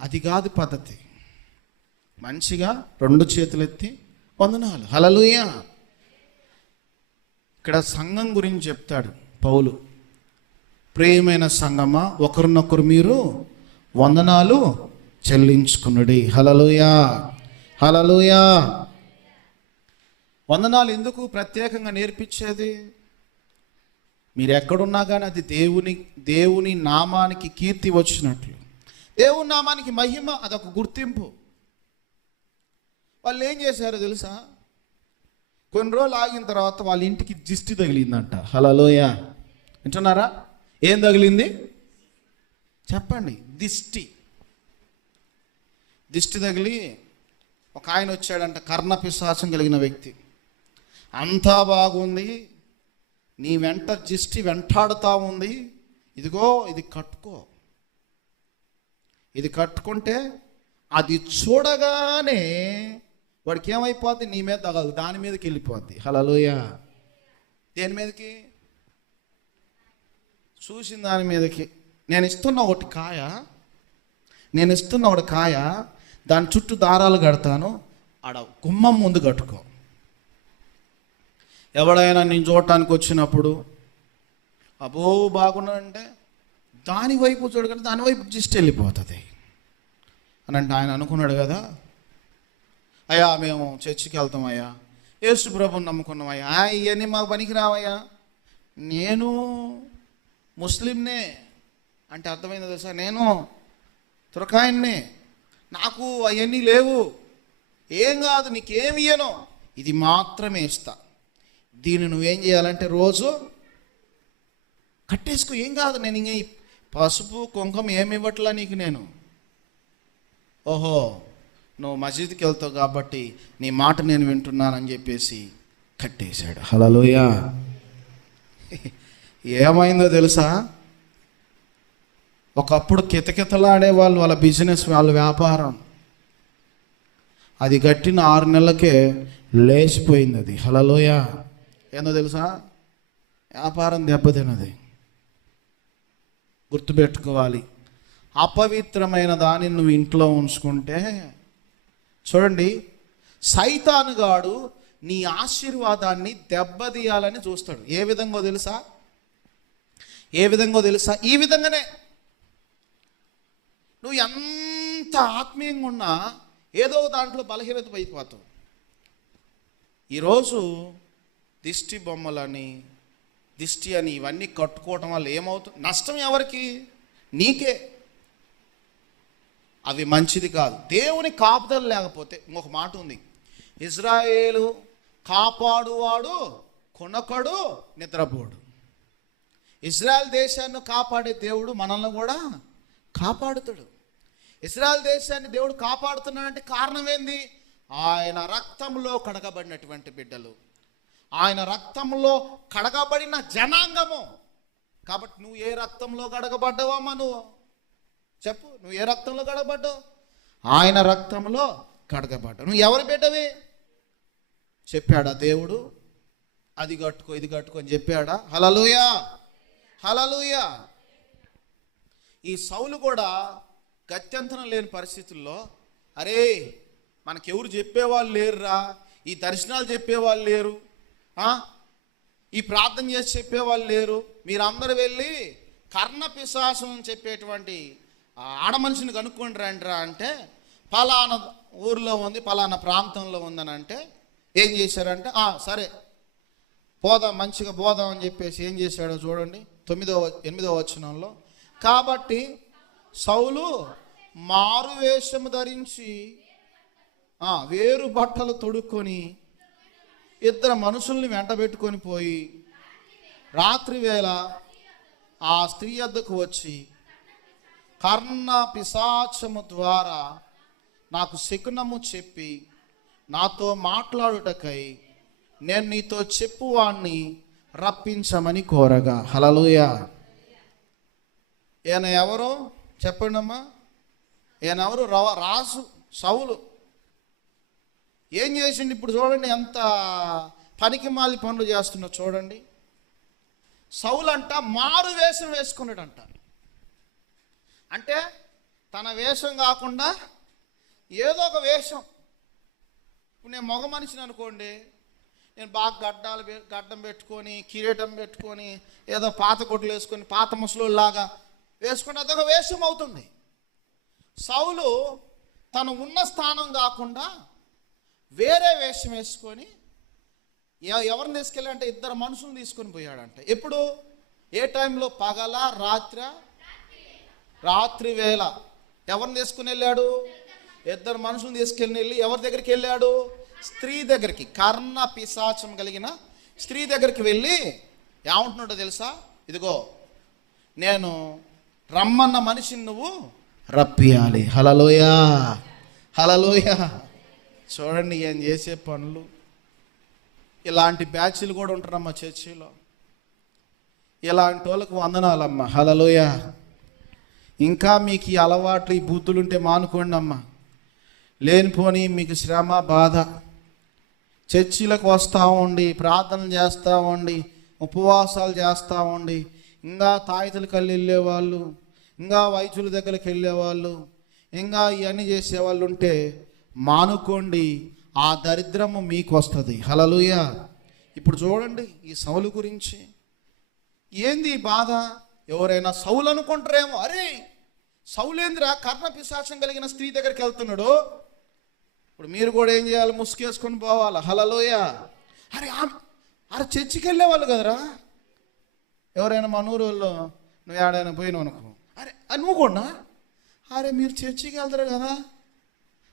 అది కాదు పద్ధతి. మంచిగా 2 చేతులెత్తి వందనాలు, హల్లెలూయా. ఇక్కడ సంఘం గురించి చెప్తాడు పౌలు, ప్రియమైన సంఘమా ఒకరినొకరు మీరు వందనాలు చెల్లించుకునుడి, హల్లెలూయా, హల్లెలూయా. వందనాలు ఎందుకు ప్రత్యేకంగా నేర్పించేది? మీరు ఎక్కడున్నా కానీ అది దేవుని నామానికి కీర్తి వచ్చినట్లు, దేవుని నామానికి మహిమ, అదొక గుర్తింపు. వాళ్ళు ఏం చేశారో తెలుసా, కొన్ని రోజులు ఆగిన తర్వాత వాళ్ళ ఇంటికి దిష్టి తగిలిందంట, హల్లెలూయా. వింటున్నారా? ఏం తగిలింది చెప్పండి? దిష్టి తగిలి ఒక ఆయన వచ్చాడంట, కర్ణ పిశాచం కలిగిన వ్యక్తి. అంతా బాగుంది, నీ వెంట దిష్టి వెంటాడుతూ ఉంది, ఇదిగో ఇది కట్టుకో, ఇది కట్టుకుంటే అది చూడగానే వాడికి ఏమైపోద్ది, నీ మీద తగదు, దాని మీదకి వెళ్ళిపోద్ది, హల్లెలూయా. దేని మీదకి? చూసిన దాని మీదకి. నేను ఇస్తున్న ఒకటి కాయ, దాని చుట్టూ దారాలు కడతాను, ఆడ గుమ్మం ముందు కట్టుకో. ఎవడైనా నేను చూడటానికి వచ్చినప్పుడు అబ్బో బాగున్నాడంటే దాని వైపు చూడగల, దాని వైపు దిష్టి వెళ్ళిపోతుంది అని అంటే ఆయన అనుకున్నాడు కదా, అయ్యా మేము చర్చికి వెళ్తామయ్యా, యేసు ప్రభువుని నమ్ముకున్నామయ్యా, ఇవన్నీ మాకు పనికి రావయ్యా, నేను ముస్లింనే అంటే అర్థమైందో తెలుసా, నేను తురకాయన్నే, నాకు అవన్నీ లేవు, ఏం కాదు, నీకేమి ఇయ్యను, ఇది మాత్రమే ఇస్తా, దీన్ని నువ్వేం చేయాలంటే రోజు కట్టేసుకో, ఏం కాదు, నేను ఇంక పసుపు కుంకుమ ఏమి ఇవ్వట్లా నీకు నేను, ఓహో నువ్వు మసీదుకి వెళ్తావు కాబట్టి నీ మాట నేను వింటున్నానని చెప్పేసి కట్టేశాడు, హల్లెలూయా. ఏమైందో తెలుసా, ఒకప్పుడు కితకితలాడే వాళ్ళు, వాళ్ళ బిజినెస్, వాళ్ళ వ్యాపారం, అది కట్టిన 6 నెలలకే లేచిపోయింది అది, హల్లెలూయా. ఏందో తెలుసా, వ్యాపారం దెబ్బతిన్నది. గుర్తుపెట్టుకోవాలి, అపవిత్రమైన దానిని నువ్వు ఇంట్లో ఉంచుకుంటే, చూడండి, సైతానుగాడు నీ ఆశీర్వాదాన్ని దెబ్బతీయాలని చూస్తాడు. ఏ విధంగా తెలుసా, ఈ విధంగానే. నువ్వు ఎంత ఆత్మీయంగా ఉన్నా ఏదో దాంట్లో బలహీనత అయిపోతావు. ఈరోజు దిష్టి బొమ్మలని, దిష్టి అని ఇవన్నీ కట్టుకోవటం వల్ల ఏమవుతుంది? నష్టం ఎవరికి? నీకే. అవి మంచిది కాదు. దేవుని కాపుదల లేకపోతే, ఇంకొక మాట ఉంది, ఇజ్రాయేలు కాపాడువాడు కొనకడు నిద్రపోడు. ఇజ్రాయెల్ దేశాన్ని కాపాడే దేవుడు మనల్ని కూడా కాపాడుతాడు. ఇజ్రాయెల్ దేశాన్ని దేవుడు కాపాడుతున్నాడంటే కారణం ఏంది? ఆయన రక్తంలో కడగబడినటువంటి బిడ్డలు, ఆయన రక్తంలో కడగబడిన జనాంగము. కాబట్టి నువ్వు ఏ రక్తంలో కడగబడ్డావమ్మా? నువ్వు చెప్పు, నువ్వు ఏ రక్తంలో కడగబడ్డావు? ఆయన రక్తంలో కడగబడ్డావు. నువ్వు ఎవరి బిడ్డవి? చెప్పాడా దేవుడు? అది కట్టుకో, ఇది కట్టుకో అని చెప్పాడా? హల్లెలూయా, హల్లెలూయా. ఈ సౌలు కూడా గత్యంతరం లేని పరిస్థితుల్లో, అరే మనకెవరు చెప్పేవాళ్ళు లేరురా, ఈ దర్శనాలు చెప్పేవాళ్ళు లేరు, ఈ ప్రార్థన చేసి చెప్పేవాళ్ళు లేరు, మీరందరూ వెళ్ళి కర్ణ పిశాచం చెప్పేటువంటి ఆడ మనిషిని కనుక్కోండి రండిరా అంటే, పలానా ఊర్లో ఉంది, పలానా ప్రాంతంలో ఉందని అంటే ఏం చేశారంటే సరే పోదాం, మంచిగా పోదాం అని చెప్పేసి ఏం చేశాడో చూడండి 8వ వచనంలో. కాబట్టి సౌలు మారువేషము ధరించి వేరు బట్టలు తొడుక్కొని 2 మనుషుల్ని వెంటబెట్టుకొని పోయి రాత్రి వేళ ఆ స్త్రీ వద్దకు వచ్చి, కర్ణ పిశాచము ద్వారా నాకు శకునము చెప్పి నాతో మాట్లాడుటకై నేను నీతో చెప్పువాణ్ణి రప్పించమని కోరగా. హల్లెలూయా. ఈయన ఎవరు చెప్పండి అమ్మా? ఈయన ఎవరు? రాజు సౌలు. ఏం చేసిండు ఇప్పుడు చూడండి, ఎంత పనికి మాలి పనులు చేస్తున్నా చూడండి. సౌలు అంట మారు వేషం వేసుకున్నాడంట. అంటే తన వేషం కాకుండా ఏదో ఒక వేషం. ఇప్పుడు నేను మగ మనిషిని అనుకోండి, నేను బాగా గడ్డం పెట్టుకొని కిరీటం పెట్టుకొని ఏదో పాత కొట్లు వేసుకొని పాత ముసలోళ్ళలాగా వేసుకొని అదొక వేషం అవుతుంది. సౌలు తను ఉన్న స్థానం కాకుండా వేరే వేషం వేసుకొని ఎవరిని తీసుకెళ్ళాడంటే 2 మనుషులను తీసుకొని పోయాడంట. ఎప్పుడు? ఏ టైంలో? పగల రాత్రి వేళ. ఎవరిని తీసుకుని వెళ్ళాడు? 2 మనుషులను తీసుకెళ్ళి వెళ్ళి ఎవరి దగ్గరికి వెళ్ళాడు? స్త్రీ దగ్గరికి. కర్ణ పిశాచం కలిగిన స్త్రీ దగ్గరికి వెళ్ళి ఏమంటున్నాడో తెలుసా? ఇదిగో నేను రమ్మన్న మనిషిని నువ్వు రప్పియాలి. హల్లెలూయా, హల్లెలూయా. చూడండి ఏం చేసే పనులు. ఇలాంటి బ్యాచ్లు కూడా ఉంటారమ్మా చర్చిలో. ఇలాంటి వాళ్ళకు వందనాలమ్మా. హల్లెలూయా. ఇంకా మీకు ఈ అలవాట్లు ఈ బూతులు ఉంటే మానుకోండి అమ్మా. లేనిపోని మీకు శ్రమ బాధ. చర్చిలకు వస్తూ ఉండి ప్రార్థనలు చేస్తూ ఉండి ఉపవాసాలు చేస్తూ ఉండి ఇంకా తాయితలకు వెళ్ళేవాళ్ళు, ఇంకా వైద్యుల దగ్గరికి వెళ్ళేవాళ్ళు, ఇంకా ఇవన్నీ చేసేవాళ్ళు ఉంటే మానుకోండి. ఆ దరిద్రము మీకు వస్తుంది. హల్లెలూయా. ఇప్పుడు చూడండి ఈ సౌలు గురించి. ఏంది ఈ బాధ? ఎవరైనా సౌలు అనుకుంటారేమో, అరే సౌలేంద్ర కర్ణ పిశాచం కలిగిన స్త్రీ దగ్గరికి వెళ్తున్నాడు, ఇప్పుడు మీరు కూడా ఏం చేయాలి? ముసుకేసుకొని పోవాలి. హల్లెలూయా. అరే చర్చికి వెళ్ళేవాళ్ళు కదరా. ఎవరైనా మన ఊరు వాళ్ళు నువ్వు ఏడైనా పోయినావు అనుకో, అరే నువ్వు కూడా అరే మీరు చర్చికి వెళ్తారు కదా,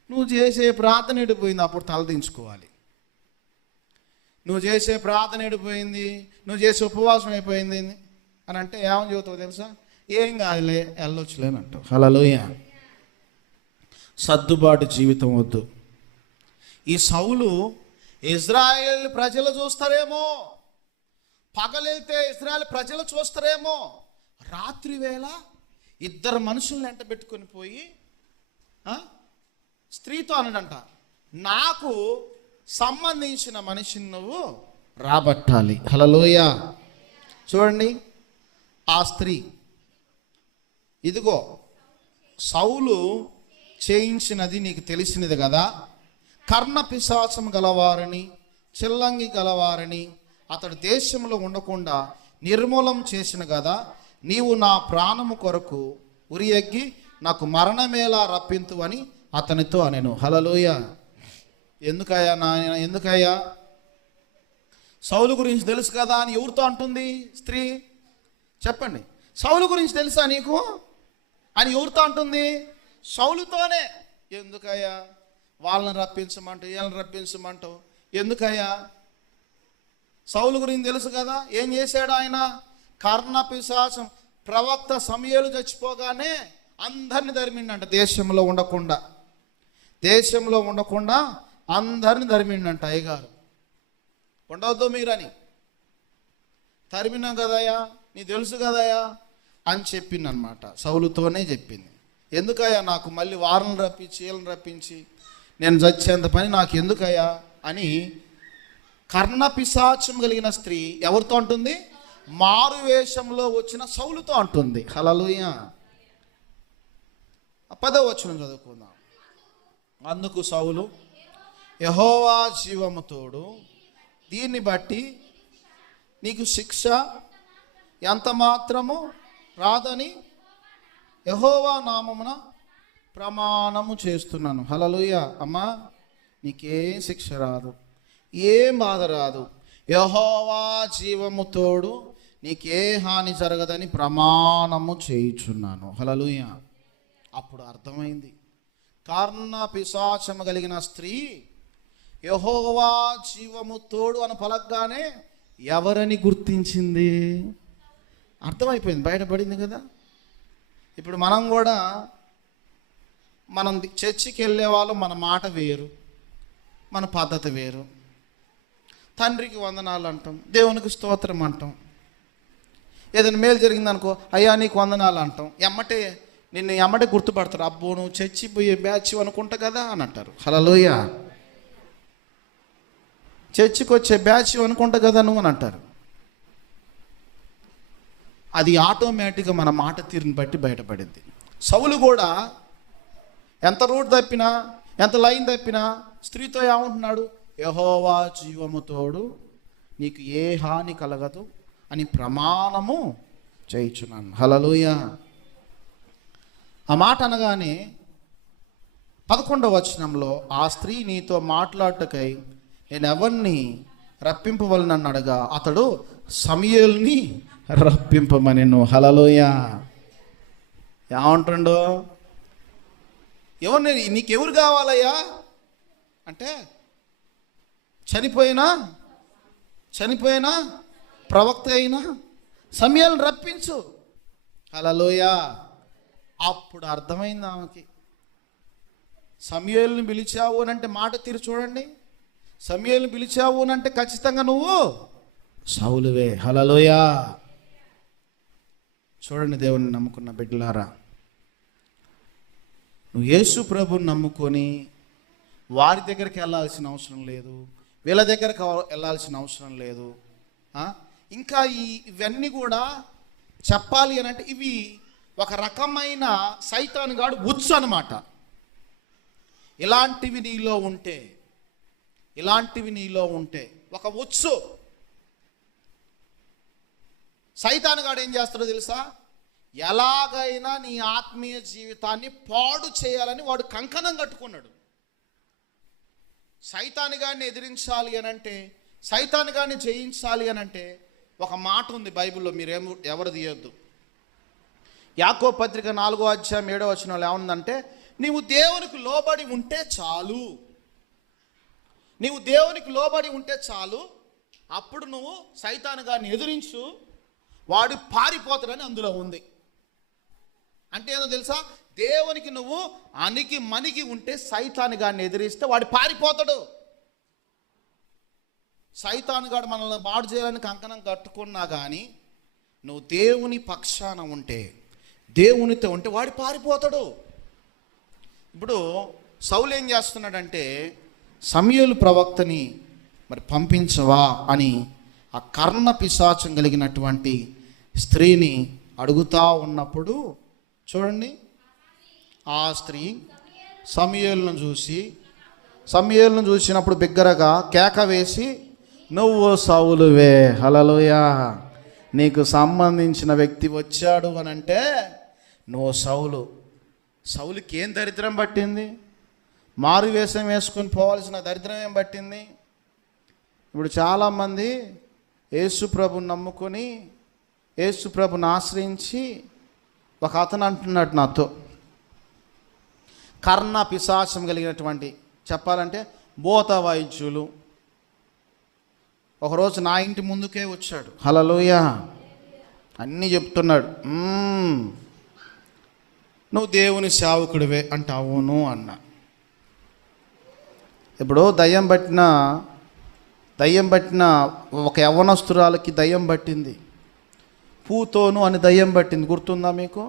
నువ్వు చేసే ప్రార్థన ఎడిపోయింది, అప్పుడు తలదించుకోవాలి. నువ్వు చేసే ప్రార్థన ఎడిపోయింది, నువ్వు చేసే ఉపవాసం అయిపోయింది అని అంటే ఏమని చెబుతావు తెలుసా? ఏం కాదులే వెళ్ళొచ్చులేని అంటావు. హల్లెలూయా. సర్దుబాటు జీవితం వద్దు. ఈ సౌలు ఇజ్రాయేల్ ప్రజలు చూస్తారేమో, పగలెళ్తే ఇజ్రాయేల్ ప్రజలు చూస్తారేమో, రాత్రి వేళ 2 మనుషుల్ని వెంట పెట్టుకొని పోయి స్త్రీతో అన్నాడంట, నాకు సంబంధించిన మనిషిని నువ్వు రాబట్టాలి. హల్లెలూయా. చూడండి ఆ స్త్రీ, ఇదిగో సౌలు చేయించినది నీకు తెలిసినది కదా, కర్ణ పిశాచం గలవారని చిల్లంగి గలవారని అతడు దేశంలో ఉండకుండా నిర్మూలం చేసిన కదా, నీవు నా ప్రాణము కొరకు ఉరియగ్గి నాకు మరణమేలా రప్పింతు అని అతనితో అనెను. హల్లెలూయా. ఎందుకయ్యా నాయన, ఎందుకయ్యా? సౌలు గురించి తెలుసు కదా అని ఎవరితో అంటుంది స్త్రీ? చెప్పండి. సౌలు గురించి తెలుసా నీకు అని ఎవరితో అంటుంది? సౌలుతోనే. ఎందుకయ్యా వాళ్ళని రప్పించమంటావు, వీళ్ళని రప్పించమంటావు? ఎందుకయ్యా? సౌలు గురించి తెలుసు కదా. ఏం చేశాడు ఆయన? కర్ణ పిశాచం ప్రవక్త సమూయేలు చచ్చిపోగానే అందరిని ధర్మిండంట. దేశంలో ఉండకుండా అందరిని ధర్మిండంట. అయ్యగారు ఉండవద్దు మీరని తరిమినాం కదయ్యా, నీ తెలుసు కదయ్యా అని చెప్పింది అనమాట. సౌలుతోనే చెప్పింది. ఎందుకయ్యా నాకు మళ్ళీ వారలను రప్పించి వీళ్ళని రప్పించి నేను చచ్చేంత పని నాకు ఎందుకయ్యా అని కర్ణ పిశాచం కలిగిన స్త్రీ ఎవరితో అంటుంది? మారు వేషంలో వచ్చిన సౌలుతో అంటుంది. హల్లెలూయా. 10వ వచనం చదువుకుందాం. అందుకు సౌలు, యెహోవా జీవము తోడు, దీన్ని బట్టి నీకు శిక్ష ఎంత మాత్రము రాదని యెహోవా నామమున ప్రమాణము చేస్తున్నాను. హల్లెలూయా. అమ్మా, నీకేం శిక్ష రాదు, ఏం బాధ రాదు. యెహోవా జీవము తోడు, నీకే హాని జరగదని ప్రమాణము చేయుచున్నాను. హల్లెలూయా. అప్పుడు అర్థమైంది, కర్ణ పిశాచము కలిగిన స్త్రీ యెహోవా జీవము తోడు అని పలకగానే ఎవరని గుర్తించింది? అర్థమైపోయింది, బయటపడింది కదా. ఇప్పుడు మనం కూడా, మనం చర్చికి వెళ్ళే వాళ్ళు, మన మాట వేరు, మన పద్ధతి వేరు. తండ్రికి వందనాలు అంటాం, దేవునికి స్తోత్రం అంటాం. ఏదైనా మేలు జరిగిందనుకో, అయ్యా నీకు వందనాలు అంటాం. నిన్ను గుర్తుపడతారు. అబ్బో నువ్వు చర్చి పోయే బ్యాచ్ అనుకుంటా కదా అని అంటారు. హల్లెలూయా. చర్చికి వచ్చే బ్యాచ్ అనుకుంటా కదా నువ్వు అని అంటారు. అది ఆటోమేటిక్గా మన మాట తీరుని బట్టి బయటపడింది. సౌలు కూడా ఎంత రూట్ తప్పినా, ఎంత లైన్ తప్పినా స్త్రీతో ఏమంటున్నాడు? యెహోవా జీవము తోడు, నీకు ఏ హాని కలగదు అని ప్రమాణము చేయుచున్నాను. హల్లెలూయా. ఆ మాట అనగానే 11వ వచనంలో, ఆ స్త్రీ నీతో మాట్లాడటకై నేను ఎవరిని రప్పింపవలనని అడగా అతడు సమూయేలుని రప్పింపమనెను. హల్లెలూయా. ఏమంటుండో, ఎవరిని, నీకెవరు కావాలయ్యా అంటే, చనిపోయినా ప్రవక్త అయినా సమూయేలుని రప్పించు. హల్లెలూయా. అప్పుడు అర్థమైంది ఆమెకి. సమూయేలుని పిలిచావు అని అంటే మాట తీరు చూడండి. సమూయేలుని పిలిచావు అని అంటే ఖచ్చితంగా నువ్వు సౌలువే. హల్లెలూయా. చూడండి, దేవుని నమ్ముకున్న బిడ్డలారా, నువ్వు యేసు ప్రభుని నమ్ముకొని వారి దగ్గరికి వెళ్ళాల్సిన అవసరం లేదు, వీళ్ళ దగ్గరకు వెళ్ళాల్సిన అవసరం లేదు. ఇంకా ఇవన్నీ కూడా చెప్పాలి అని అంటే ఇవి ఒక రకమైన సైతాను గాడు ఉచ్చు అన్నమాట. ఇలాంటివి నీలో ఉంటే ఒక ఉచ్చు. సైతాను గాడు ఏం చేస్తాడో తెలుసా? ఎలాగైనా నీ ఆత్మీయ జీవితాన్ని పాడు చేయాలని వాడు కంకణం కట్టుకున్నాడు. సైతాను గారిని ఎదిరించాలి అని అంటే, సైతాను గారిని జయించాలి అని అంటే ఒక మాట ఉంది బైబిల్లో, ఎవరు తీయొద్దు. యాకోబు పత్రిక 4వ అధ్యాయం 7వ వచనంలో ఏముందంటే, నీవు దేవునికి లోబడి ఉంటే చాలు, నీవు దేవునికి లోబడి ఉంటే చాలు, అప్పుడు నువ్వు సైతాను గారిని ఎదిరించు, వాడు పారిపోతాడని అందులో ఉంది. అంటే ఏదో తెలుసా? దేవునికి నువ్వు మణిగి ఉంటే సైతాను గారిని ఎదిరిస్తే వాడు పారిపోతాడు. సైతాను గాడు మనల్ని బాడు చేయాలని కంకణం కట్టుకున్నా కానీ నువ్వు దేవుని పక్షాన ఉంటే, దేవునితో ఉంటే వాడు పారిపోతాడు. ఇప్పుడు సౌలు ఏం చేస్తున్నాడంటే, సమూయేలు ప్రవక్తని మరి పంపించవా అని ఆ కర్ణ పిశాచం కలిగినటువంటి స్త్రీని అడుగుతా ఉన్నప్పుడు చూడండి, ఆ స్త్రీ సమూయేలును చూసినప్పుడు బిగ్గరగా కేక వేసి, నువ్వు సౌలువే. హల్లెలూయా. నీకు సంబంధించిన వ్యక్తి వచ్చాడు అని అంటే నువ్వు సౌలు. సౌలుకి ఏం దరిద్రం పట్టింది? మారు వేషం వేసుకొని పోవాల్సిన దరిద్రం ఏం పట్టింది? ఇప్పుడు చాలామంది యేసు ప్రభుని నమ్ముకొని, యేసు ప్రభుని ఆశ్రయించి, ఒక అతను అంటున్నాడు నాతో, కర్ణ పిశాచం కలిగినటువంటి, చెప్పాలంటే భూత వైద్యులు, ఒకరోజు నా ఇంటి ముందుకే వచ్చాడు. హల్లెలూయా. అన్నీ చెప్తున్నాడు. నువ్వు దేవుని సేవకుడివే అంటే అవును అన్నా. ఇప్పుడు దయ్యం పట్టిన ఒక యవ్వనస్తురాలకి దయ్యం పట్టింది. పూతోను అని దయ్యం పట్టింది, గుర్తుందా మీకు?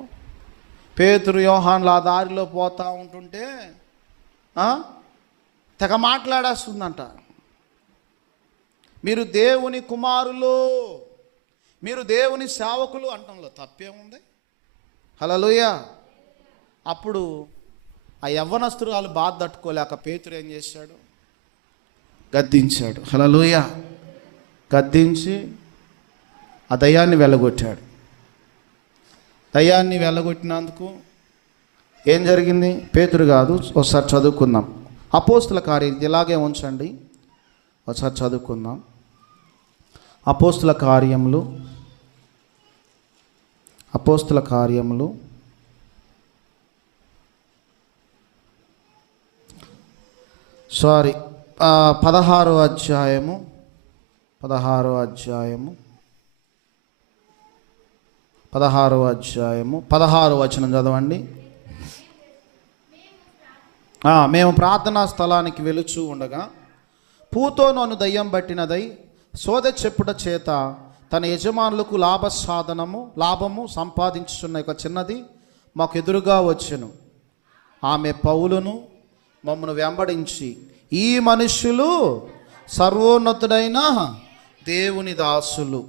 పేతురు యోహాన్లు ఆ దారిలో పోతూ ఉంటుంటే తెగ మాట్లాడేస్తుందంట, మీరు దేవుని కుమారులు, మీరు దేవుని సేవకులు అంటంలో తప్పేముంది? హల్లెలూయా. అప్పుడు ఆ యవ్వనస్తురాలు బాధ తట్టుకోలేక పేతురు ఏం చేశాడు? గద్దించాడు. హల్లెలూయా. గద్దించి ఆ దయ్యాన్ని వెళ్ళగొట్టాడు. దయ్యాన్ని వెళ్ళగొట్టినందుకు ఏం జరిగింది? పేతురు కాదు, ఒకసారి చదువుకుందాం. అపోస్తుల కార్యం ఇలాగే ఉంచండి, ఒకసారి చదువుకుందాం. అపోస్తుల కార్యములు 16వ అధ్యాయము 16వ వచనం చదవండి. మేము ప్రార్థనా స్థలానికి వెలుచూ ఉండగా పూతోను దయ్యం పట్టినదై సోదె చెప్పుట చేత తన యజమానులకు లాభము సంపాదించుచున్న ఒక చిన్నది మాకు ఎదురుగా వచ్చెను. ఆమె పౌలును మమ్మను వెంబడించి, ఈ మనుష్యులు సర్వోన్నతుడైన దేవుని దాసులు,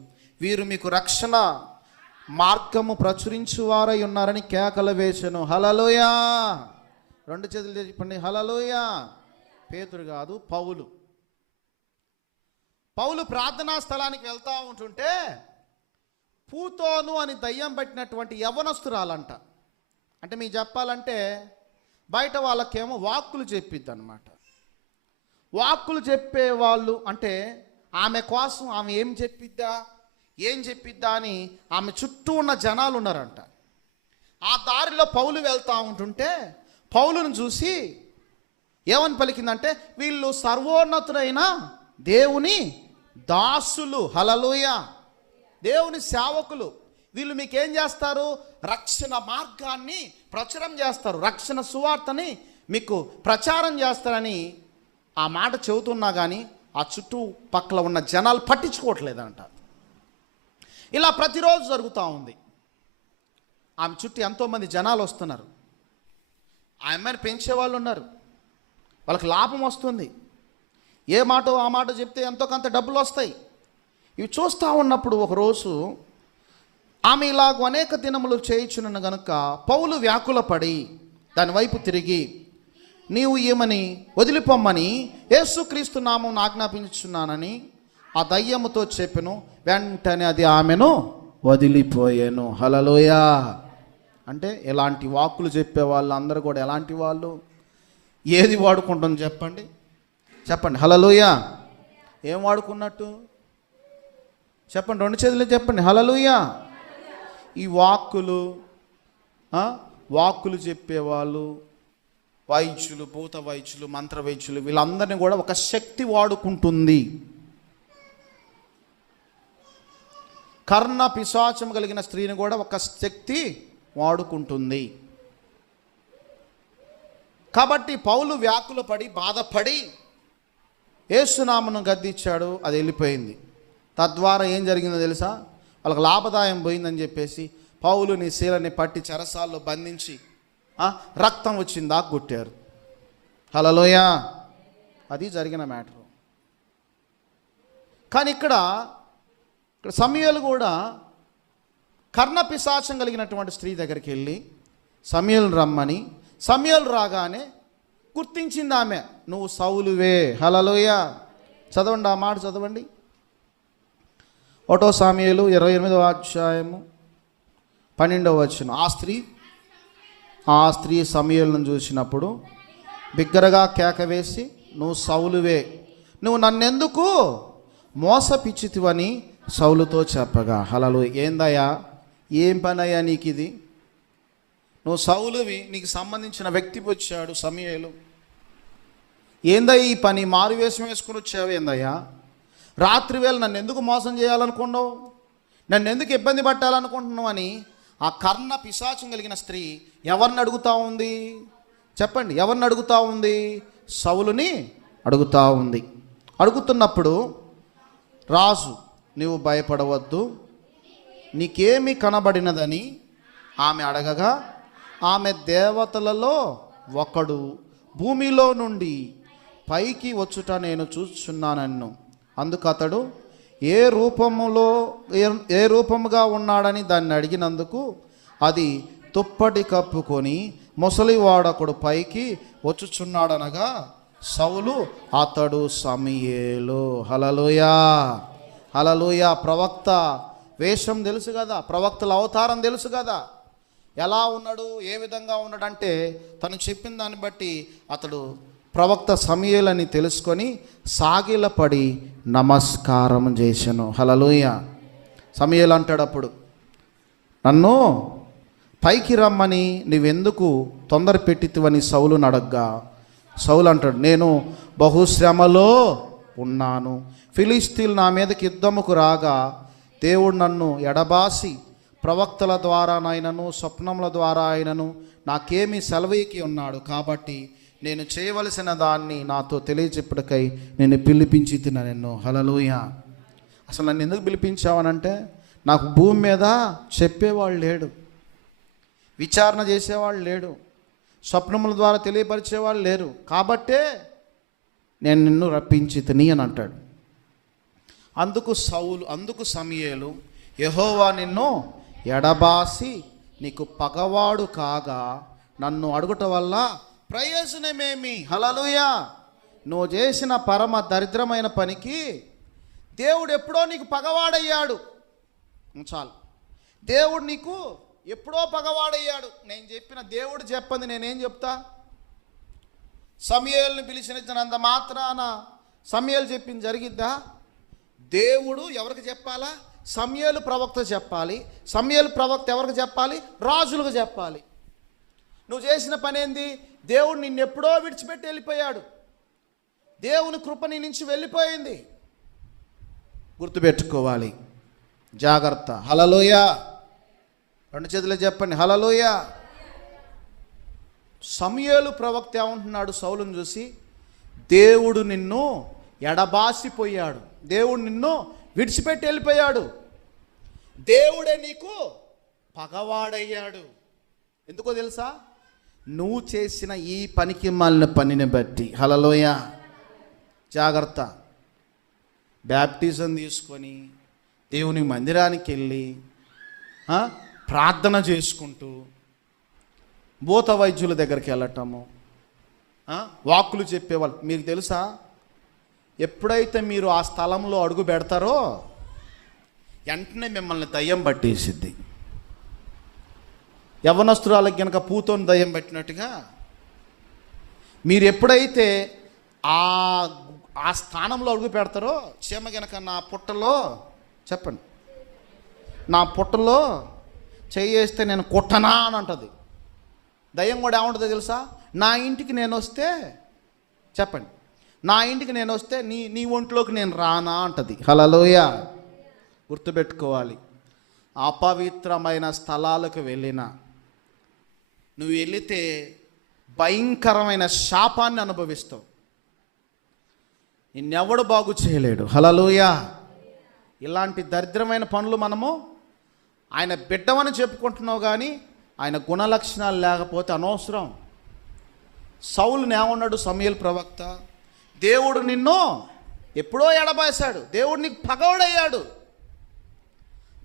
వీరు మీకు రక్షణ మార్గము ప్రచురించువారై ఉన్నారని కేకలు వేసెను. హల్లెలూయా. 2 చేతులు చెప్పండి, హల్లెలూయా. పేతురు కాదు, పౌలు ప్రార్థనా స్థలానికి వెళ్తూ ఉంటుంటే పూతోను అని దయ్యం పట్టినటువంటి యవ్వనస్తురాలంట. అంటే మీకు చెప్పాలంటే బయట వాళ్ళకేమో వాక్కులు చెప్పిద్ది అనమాట. వాక్కులు చెప్పేవాళ్ళు అంటే ఆమె కోసం ఆమె ఏం చెప్పిద్దా అని ఆమె చుట్టూ ఉన్న జనాలు ఉన్నారంట. ఆ దారిలో పౌలు వెళ్తూ ఉంటుంటే పౌలును చూసి ఏమని పలికిందంటే, వీళ్ళు సర్వోన్నతుడైన దేవుని దాసులు. హల్లెలూయా. దేవుని సేవకులు. వీళ్ళు మీకేం చేస్తారు? రక్షణ మార్గాన్ని ప్రచురం చేస్తారు, రక్షణ సువార్తని మీకు ప్రచారం చేస్తారని ఆ మాట చెబుతున్నా కానీ ఆ చుట్టుపక్కల ఉన్న జనాలు పట్టించుకోవట్లేదంట. ఇలా ప్రతిరోజు జరుగుతూ ఉంది. ఆమె చుట్టూ ఎంతోమంది జనాలు వస్తున్నారు. ఆ అమ్మాయిని పెంచేవాళ్ళు ఉన్నారు, వాళ్ళకి లాభం వస్తుంది. ఏ మాటో ఆ మాట చెప్తే ఎంతో కొంత డబ్బులు వస్తాయి. ఇవి చూస్తూ ఉన్నప్పుడు ఒకరోజు ఆమె ఇలాగ అనేక దినములు చేయించున్న గనుక పౌలు వ్యాకులపడి దాని వైపు తిరిగి, నీవు ఈమెని వదిలిపోమ్మని యేసుక్రీస్తు నామమున ఆజ్ఞాపించుచున్నానని ఆ దయ్యముతో చెప్పెను. వెంటనే అది ఆమెను వదిలిపోయాను. హల్లెలూయా. అంటే ఎలాంటి వాక్కులు చెప్పే వాళ్ళు అందరూ కూడా ఎలాంటి వాళ్ళు? ఏది వాడుకుంటుంది చెప్పండి? హల్లెలూయా. ఏం వాడుకున్నట్టు చెప్పండి? 2 చేతులు చెప్పండి, హల్లెలూయా. ఈ వాక్కులు చెప్పేవాళ్ళు, వైద్యులు, భూత వైద్యులు, మంత్ర వైద్యులు, వీళ్ళందరినీ కూడా ఒక శక్తి వాడుకుంటుంది. కర్ణ పిశాచం కలిగిన స్త్రీని కూడా ఒక శక్తి వాడుకుంటుంది. కాబట్టి పౌలు వ్యాకులపడి బాధపడి యేసునామమును గద్దించాడు. అది వెళ్ళిపోయింది. తద్వారా ఏం జరిగిందో తెలుసా? వాళ్ళకి లాభదాయం పోయిందని చెప్పేసి పౌలుని శీలని పట్టి చెరసాల్లో బంధించి రక్తం వచ్చిందా కొట్టారు. హల్లెలూయా. అది జరిగిన మ్యాటర్. కానీ ఇక్కడ సమూయేలు కూడా కర్ణ పిశాచం కలిగినటువంటి స్త్రీ దగ్గరికి వెళ్ళి సమూయేలు రమ్మని, సమూయేలు రాగానే గుర్తించింది ఆమె, నువ్వు సౌలువే. హల్లెలూయా. చదవండి, ఆ మాట చదవండి. 1 సమూయేలు 28వ అధ్యాయము 12వ వచనం. ఆ స్త్రీ సమూయేలును చూసినప్పుడు బిగ్గరగా కేక వేసి, నువ్వు సౌలువే, నువ్వు నన్నెందుకు మోసపిచ్చితివని సౌలుతో చెప్పగా. హల్లెలూయా. ఏందయ్యా, ఏం పనయ్యా నీకు ఇది? నువ్వు సౌలువి, నీకు సంబంధించిన వ్యక్తి వచ్చాడు సమూయేలు. ఏందయ్యా ఈ పని? మారు వేషం వేసుకుని వచ్చావు ఏందయ్యా? రాత్రి వేళ నన్ను ఎందుకు మోసం చేయాలనుకున్నావు? నన్ను ఎందుకు ఇబ్బంది పట్టాలనుకుంటున్నావు అని ఆ కర్ణ పిశాచం కలిగిన స్త్రీ ఎవరిని అడుగుతూ ఉంది? చెప్పండి, ఎవరిని అడుగుతూ ఉంది? సౌలుని అడుగుతూ ఉంది. అడుగుతున్నప్పుడు రాజు, నీవు భయపడవద్దు, నీకేమి కనబడినదని ఆమె అడగగా, ఆమె దేవతలలో ఒకడు భూమిలో నుండి పైకి వచ్చుట నేను చూస్తున్నానన్ను. అందుకు అతడు ఏ రూపముగా ఉన్నాడని దాన్ని అడిగినందుకు అది తుప్పటి కప్పుకొని ముసలివాడొకడు పైకి వచ్చుచున్నాడనగా సౌలు అతడు సమూయేలు. హల్లెలూయా, హల్లెలూయా. ప్రవక్త వేషం తెలుసు కదా, ప్రవక్తల అవతారం తెలుసు కదా. ఎలా ఉన్నాడు, ఏ విధంగా ఉన్నాడంటే తను చెప్పిన దాన్ని బట్టి అతడు ప్రవక్త సమూయేలు అని తెలుసుకొని సాగిలపడి నమస్కారం చేశాను. హల్లెలూయా. సమూయేలు అంటాడు అప్పుడు, నన్ను పైకి రమ్మని నీవెందుకు తొందర పెట్టితివని సౌలును అడగ్గా సౌలు అంటాడు, నేను బహుశ్రమలో ఉన్నాను. ఫిలిస్తీన్లు నా మీదకి యుద్ధముకు రాగా దేవుడు నన్ను ఎడబాసి ప్రవక్తల ద్వారానైనను స్వప్నముల ద్వారా అయినను నాకేమీ సెలవీకి ఉన్నాడు. కాబట్టి నేను చేయవలసిన దాన్ని నాతో తెలియచెప్పుటకై నేను పిలిపించి తినను. హల్లెలూయా. అసలు నన్ను ఎందుకు పిలిపించావనంటే నాకు భూమి మీద చెప్పేవాళ్ళు లేడు, విచారణ చేసేవాళ్ళు లేడు, స్వప్నముల ద్వారా తెలియపరిచేవాళ్ళు లేరు. కాబట్టే నేను నిన్ను రప్పించి తిని అని అంటాడు. అందుకు సమూయేలు, యెహోవా నిన్ను ఎడబాసి నీకు పగవాడు కాగా నన్ను అడుగుట వల్ల ప్రయోజనమేమి? హల్లెలూయా. నువ్వు చేసిన పరమ దరిద్రమైన పనికి దేవుడు ఎప్పుడో నీకు పగవాడయ్యాడు. చాలు, దేవుడు నీకు ఎప్పుడో పగవాడయ్యాడు. నేను చెప్పిన దేవుడు చెప్పంది నేనేం చెప్తా? సమూయేలుని పిలిచినంత మాత్రాన సమూయేలు చెప్పింది జరిగిద్దా? దేవుడు ఎవరికి చెప్పాలా? సమూయేలు ప్రవక్త చెప్పాలి. సమూయేలు ప్రవక్త ఎవరికి చెప్పాలి? రాజులకు చెప్పాలి. నువ్వు చేసిన పని ఏంది? దేవుడు నిన్ను ఎప్పుడో విడిచిపెట్టి వెళ్ళిపోయాడు. దేవుని కృప నీ నుంచి వెళ్ళిపోయింది. గుర్తుపెట్టుకోవాలి, జాగ్రత్త. హల్లెలూయా. రెండు చేతులు చెప్పండి, హల్లెలూయా. సమూయేలు ప్రవక్త ఏమంటున్నాడు సౌలును చూసి? దేవుడు నిన్ను ఎడబాసిపోయాడు, దేవుడు నిన్ను విడిచిపెట్టి వెళ్ళిపోయాడు, దేవుడే నీకు పగవాడయ్యాడు. ఎందుకో తెలుసా? నువ్వు చేసిన ఈ పనికి మాలిన పనిని బట్టి. హల్లెలూయా. జాగ్రత్త. బ్యాప్టిజం తీసుకొని దేవుని మందిరానికి వెళ్ళి ప్రార్థన చేసుకుంటూ భూత వైద్యుల దగ్గరికి వెళ్ళటము, వాక్కులు చెప్పేవాళ్ళు. మీకు తెలుసా, ఎప్పుడైతే మీరు ఆ స్థలంలో అడుగు పెడతారో వెంటనే మిమ్మల్ని దయ్యం పట్టేసిద్ది. యవ్వనస్తురాలకు కనుక పూతోని దయ్యం పట్టినట్టుగా మీరు ఎప్పుడైతే ఆ స్థానంలో అడుగు పెడతారో, చీమ కనుక నా పుట్టలో చెప్పండి, నా పుట్టలో చేయేస్తే నేను కొట్టనా అని అంటుంది. దయ్యం కూడా ఏముంటుందో తెలుసా? నా ఇంటికి నేను వస్తే చెప్పండి, నా ఇంటికి నేను వస్తే నీ ఒంట్లోకి నేను రానా అంటది. హల్లెలూయా. గుర్తుపెట్టుకోవాలి, అపవిత్రమైన స్థలాలకు వెళ్ళినా నువ్వు వెళితే భయంకరమైన శాపాన్ని అనుభవిస్తావు. నిన్నెవడు బాగు చేయలేడు. హల్లెలూయా. ఇలాంటి దరిద్రమైన పనులు మనము ఆయన బిడ్డమని చెప్పుకుంటున్నావు, కానీ ఆయన గుణలక్షణాలు లేకపోతే అనవసరం. సౌలుని ఏమన్నాడు సమూయేలు ప్రవక్త? దేవుడు నిన్ను ఎప్పుడో ఎడబాసాడు, దేవుడు నీకు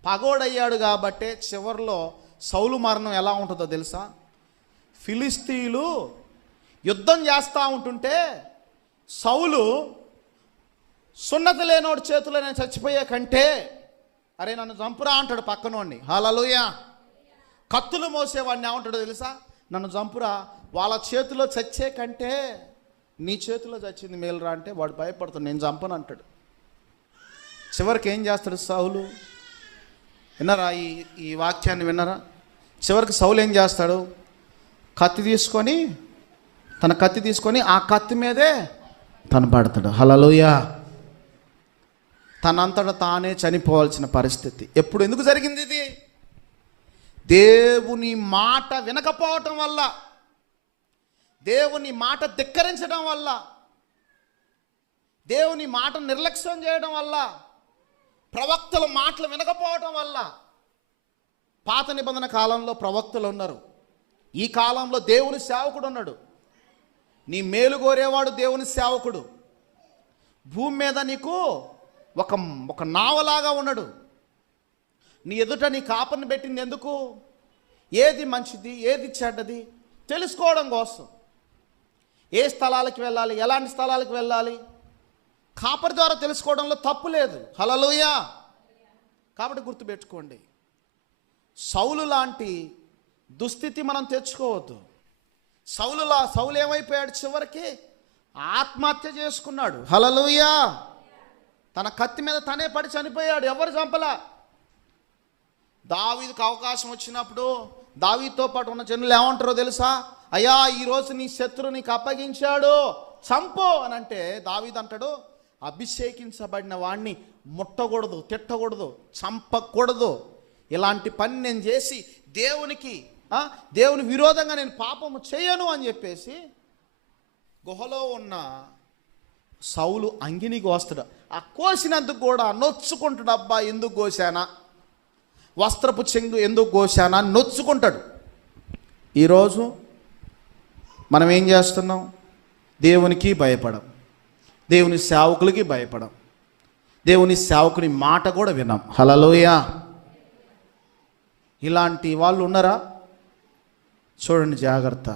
పగోడయ్యాడు కాబట్టే చివరిలో సౌలు మరణం ఎలా ఉంటుందో తెలుసా? ఫిలిస్తీయులు యుద్ధం చేస్తూ ఉంటుంటే సౌలు సున్నతి లేనోడి చేతిలో నేను చచ్చిపోయే కంటే అరే నన్ను చంపురా అంటాడు పక్కనోడిని. హల్లెలూయా. కత్తులు మోసేవాడిని ఏమంటాడో తెలుసా? నన్ను చంపురా, వాళ్ళ చేతిలో చచ్చే కంటే నీ చేతిలో చచ్చింది మేలురా అంటే వాడు భయపడతాడు, నేను చంపను అంటాడు. చివరికి ఏం చేస్తాడు సౌలు? విన్నారా ఈ వాక్యాన్ని? విన్నారా? చివరికి సౌలు ఏం చేస్తాడు? తన కత్తి తీసుకొని ఆ కత్తి మీదే తను పడతాడు. హల్లెలూయా. తనంతట తానే చనిపోవాల్సిన పరిస్థితి. ఎందుకు జరిగింది ఇది? దేవుని మాట వినకపోవటం వల్ల, దేవుని మాట ధిక్కరించడం వల్ల, దేవుని మాట నిర్లక్ష్యం చేయడం వల్ల, ప్రవక్తల మాటలు వినకపోవటం వల్ల. పాత నిబంధన కాలంలో ప్రవక్తలు ఉన్నారు, ఈ కాలంలో దేవుని సేవకుడు ఉన్నాడు. నీ మేలు కోరేవాడు దేవుని సేవకుడు. భూమి మీద నీకు ఒక నావలాగా ఉన్నాడు. నీ ఎదుట నీ కాపరిని పెట్టింది ఎందుకు? ఏది మంచిది, ఏది చెడ్డది, తెలుసుకోవడం కోసం. ఏ స్థలాలకు వెళ్ళాలి, ఎలాంటి స్థలాలకు వెళ్ళాలి, కాపరి ద్వారా తెలుసుకోవడంలో తప్పు లేదు. హల్లెలూయా. కాబట్టి గుర్తుపెట్టుకోండి, సౌలు లాంటి దుస్థితి మనం తెచ్చుకోవద్దు. సౌలు ఏమైపోయాడు? చివరికి ఆత్మహత్య చేసుకున్నాడు. హల్లెలూయా. తన కత్తి మీద తనే పడి చనిపోయాడు, ఎవరు చంపలా. దావీదుకు అవకాశం వచ్చినప్పుడు దావీదుతో పాటు ఉన్న జనులు ఏమంటారో తెలుసా? అయ్యా, ఈరోజు నీ శత్రువు నీకు అప్పగించాడు, చంపు అని అంటే దావీదు అంటాడు, అభిషేకించబడిన వాడిని ముట్టకూడదు, తిట్టకూడదు, చంపకూడదు. ఇలాంటి పని నేను చేసి దేవుని విరోధంగా నేను పాపము చేయను అని చెప్పేసి గుహలో ఉన్న సౌలు అంగిని కోస్తాడు. ఆ కోసినందుకు కూడా నొచ్చుకుంటాడు. అబ్బా, ఎందుకు కోసానా, వస్త్రపు చెంగు ఎందుకు కోసానా నొచ్చుకుంటాడు. ఈరోజు మనం ఏం చేస్తున్నాం? దేవునికి భయపడం, దేవుని సేవకులకి భయపడం, దేవుని సేవకుని మాట కూడా వినాం. హల్లెలూయా. ఇలాంటి వాళ్ళు ఉన్నారా? చూడండి జాగ్రత్త.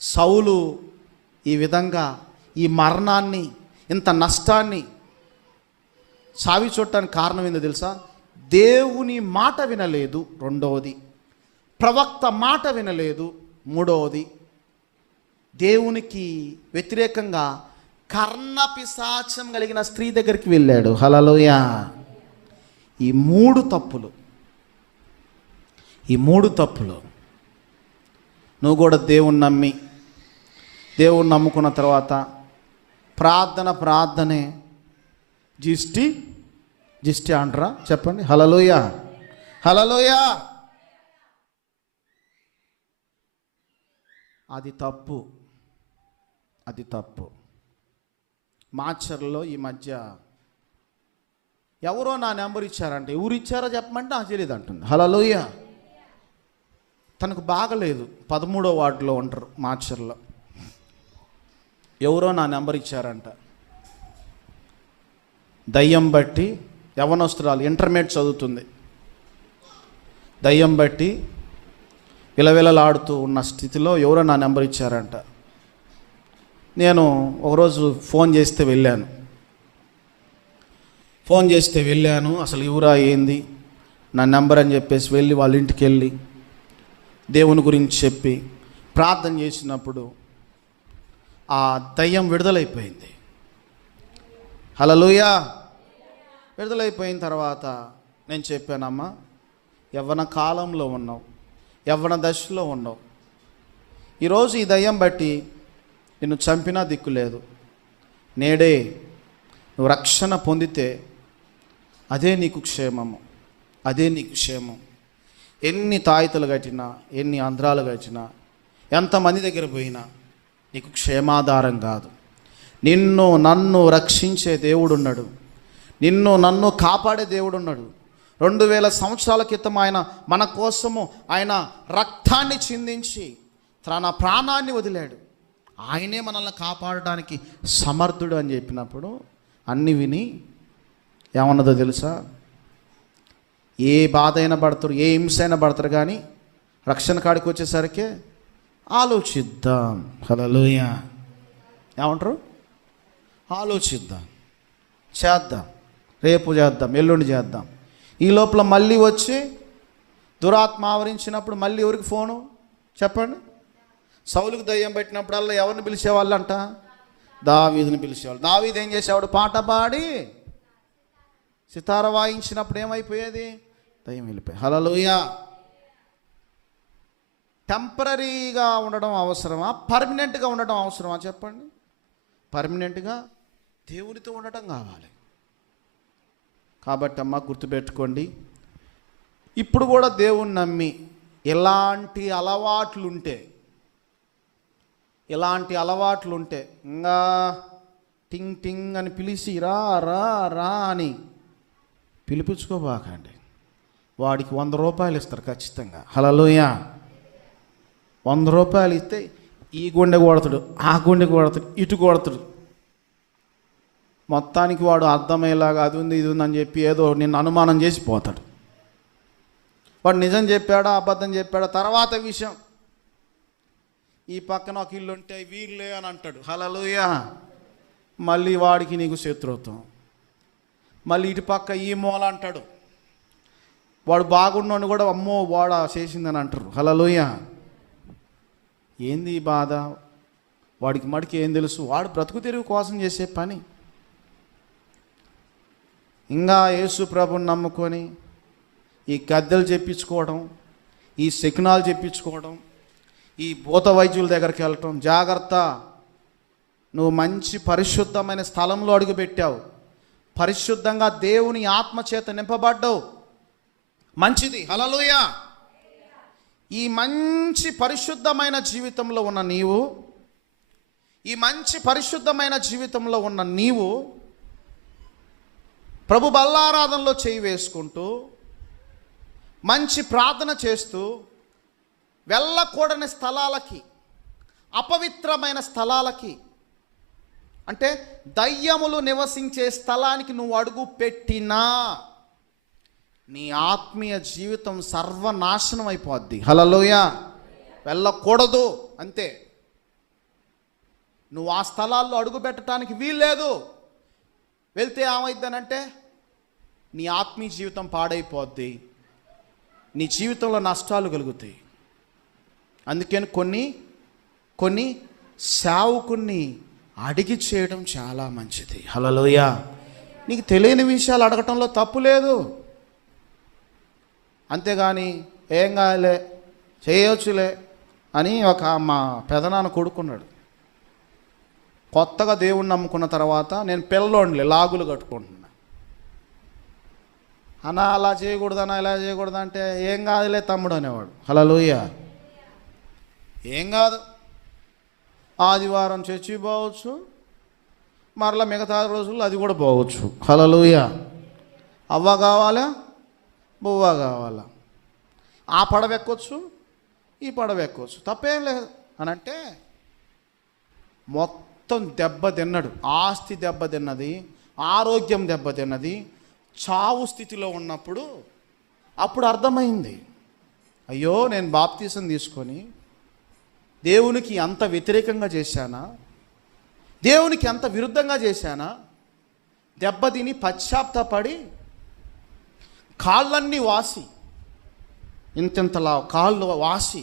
సౌలు ఈ విధంగా ఈ మరణాన్ని, ఇంత నష్టాన్ని సావి చూడటానికి కారణం ఏందో తెలుసా? దేవుని మాట వినలేదు, రెండవది. ప్రవక్త మాట వినలేదు, మూడవది. దేవునికి వ్యతిరేకంగా కర్ణపిశాచం కలిగిన స్త్రీ దగ్గరికి వెళ్ళాడు. హల్లెలూయా. ఈ మూడు తప్పులు నువ్వు కూడా దేవుణ్ణి నమ్ముకున్న తర్వాత ప్రార్థనే జిష్టి అంటారా? చెప్పండి. హల్లెలూయా. హల్లెలూయా. అది తప్పు. మాచర్లో ఈ మధ్య ఎవరో నా నెంబర్ ఇచ్చారంటే, ఎవరు ఇచ్చారో చెప్పమంటే నాకు తెలియదు అంటుంది. హల్లెలూయా. తనకు బాగలేదు, 13వ వార్డులో ఉంటారు మాచర్లో. ఎవరో నా నెంబర్ ఇచ్చారంట. దయ్యం బట్టి యవ్వనస్తురాలు, ఇంటర్మీడియట్ చదువుతుంది. దయ్యం బట్టి విలవిలలాడుతూ ఉన్న స్థితిలో ఎవరో నా నెంబర్ ఇచ్చారంట. నేను ఒకరోజు ఫోన్ చేస్తే వెళ్ళాను. అసలు ఎవరా ఏంది నా నెంబర్ అని చెప్పేసి వెళ్ళి వాళ్ళ ఇంటికి వెళ్ళి దేవుని గురించి చెప్పి ప్రార్థన చేసినప్పుడు ఆ దయ్యం విడుదలైపోయింది. హల్లెలూయా. విడుదలైపోయిన తర్వాత నేను చెప్పానమ్మా, యవ్వన కాలంలో ఉన్నావు, యవ్వన దశలో ఉన్నావు. ఈరోజు ఈ దయ్యం బట్టి నిన్ను చంపినా దిక్కు లేదు. నేడే నువ్వు రక్షణ పొందితే అదే నీకు క్షేమం. ఎన్ని తాయితలు కట్టినా, ఎన్ని అంధ్రాలు కట్టినా, ఎంతమంది దగ్గర పోయినా నీకు క్షేమాధారం కాదు. నిన్ను నన్ను రక్షించే దేవుడు ఉన్నాడు, నిన్ను నన్ను కాపాడే దేవుడు ఉన్నాడు. 2000 సంవత్సరాల క్రితం ఆయన మన కోసము ఆయన రక్తాన్ని చిందించి తన ప్రాణాన్ని వదిలాడు. ఆయనే మనల్ని కాపాడడానికి సమర్థుడు అని చెప్పినప్పుడు అన్ని విని ఏమన్నదో తెలుసా? ఏ బాధ అయినా పడతారు, ఏ హింస అయినా పడతారు, కానీ రక్షణ కాడికి వచ్చేసరికి ఆలోచిద్దాం. హల్లెలూయా. ఏమంటారు? ఆలోచిద్దాం, చేద్దాం, రేపు చేద్దాం, ఎల్లుండి చేద్దాం. ఈ లోపల మళ్ళీ వచ్చి దురాత్మ ఆవరించినప్పుడు మళ్ళీ ఎవరికి ఫోను చెప్పండి? సౌలుకు దయ్యం పెట్టినప్పుడల్లా ఎవరిని పిలిచేవాళ్ళు అంట? దావీదుని పిలిచేవాళ్ళు. దావీదు ఏం చేసేవాడు? పాట పాడి సితార వాయించినప్పుడు ఏమైపోయేది? దయ్యం వెళ్ళిపోయి. హల్లెలూయా. టెంపరీగా ఉండడం అవసరమా, పర్మనెంట్గా ఉండడం అవసరమా? చెప్పండి. పర్మనెంట్గా దేవునితో ఉండటం కావాలి. కాబట్టి అమ్మ గుర్తుపెట్టుకోండి, ఇప్పుడు కూడా దేవుణ్ణి నమ్మి ఎలాంటి అలవాట్లుంటే ఇంకా టింగ్ టింగ్ అని పిలిచి రా రా రా అని పిలిపించుకోబాకండి. వాడికి 100 రూపాయలు ఇస్తారు ఖచ్చితంగా. హల్లెలూయా. 100 రూపాయలు ఇస్తే ఈ గుండె కొడతాడు, ఆ గుండె కొడతాడు, ఇటు కొడతాడు. మొత్తానికి వాడు అర్థమయ్యేలాగా అది ఉంది ఇది ఉందని చెప్పి ఏదో నిన్ను అనుమానం చేసి పోతాడు. వాడు నిజం చెప్పాడా అబద్ధం చెప్పాడా తర్వాత విషయం. ఈ పక్కన ఒక ఇల్లు ఉంటే వీళ్ళే అని అంటాడు. హల్లెలూయా. మళ్ళీ వాడికి నీకు శత్రుత్వం. మళ్ళీ ఇటు పక్క ఈ మూల అంటాడు. వాడు బాగున్నాడు కూడా అమ్మో వాడు చేసిందని అంటారు. హల్లెలూయా. ఏంది ఈ బాధ? వాడికి మడికి ఏం తెలుసు? వాడు బ్రతుకు తెరువు కోసం చేసే పని. ఇంకా యేసు ప్రభుని నమ్ముకొని ఈ గద్దెలు చెప్పించుకోవడం, ఈ శకునాలు చెప్పించుకోవడం, ఈ భూత వైద్యుల దగ్గరికి వెళ్ళటం. జాగ్రత్త, నువ్వు మంచి పరిశుద్ధమైన స్థలంలో అడుగుపెట్టావు, పరిశుద్ధంగా దేవుని ఆత్మచేత నింపబడ్డావు, మంచిది. హల్లెలూయా. ఈ మంచి పరిశుద్ధమైన జీవితంలో ఉన్న నీవు, ఈ మంచి పరిశుద్ధమైన జీవితంలో ఉన్న నీవు ప్రభు బల్లారాధనలో చేయి వేసుకుంటూ మంచి ప్రార్థన చేస్తూ వెళ్ళకూడని స్థలాలకి, అపవిత్రమైన స్థలాలకి, అంటే దయ్యములు నివసించే స్థలానికి నువ్వు అడుగు పెట్టినా నీ ఆత్మీయ జీవితం సర్వనాశనం అయిపోద్ది. హల్లెలూయా. వెళ్ళకూడదు అంతే. నువ్వు ఆ స్థలాల్లో అడుగు పెట్టడానికి వీల్లేదు. వెళ్తే ఏమైందనంటే నీ ఆత్మీయ జీవితం పాడైపోద్ది, నీ జీవితంలో నష్టాలు కలుగుతాయి. అందుకని కొన్ని సేవకుని అడిగి చేయడం చాలా మంచిది. హల్లెలూయా. నీకు తెలియని విషయాలు అడగటంలో తప్పు లేదు. అంతేగాని ఏం కాలే చేయొచ్చులే అని ఒక మా పెదనాన్న కొడుకున్నాడు. కొత్తగా దేవుణ్ణి నమ్ముకున్న తర్వాత నేను పిల్లోండిలే లాగులు కట్టుకుంటున్నా. అన్నా అలా చేయకూడదన్నా ఇలా చేయకూడదు అంటే ఏం కాదులే తమ్ముడు అనేవాడు. హల్లెలూయా. ఏం కాదు, ఆదివారం చర్చి పోవచ్చు, మరలా మిగతా రోజుల్లో అది కూడా పోవచ్చు. హల్లెలూయా. అవ్వ కావాలా, బువ్వ కావాలా, ఆ పడవ ఎక్కొచ్చు, ఈ పడవ ఎక్కొచ్చు, తప్పేం లేదు అని అంటే మొత్తం దెబ్బతిన్నాడు. ఆస్తి దెబ్బతిన్నది, ఆరోగ్యం దెబ్బతిన్నది. చావు స్థితిలో ఉన్నప్పుడు అప్పుడు అర్థమైంది, అయ్యో నేను బాప్తీసం తీసుకొని దేవునికి అంత వ్యతిరేకంగా చేశానా, దేవునికి అంత విరుద్ధంగా చేశానా. దెబ్బతిని పశ్చాత్తాపడి కాళ్ళన్నీ వాసి, ఇంతలా కాళ్ళు వాసి,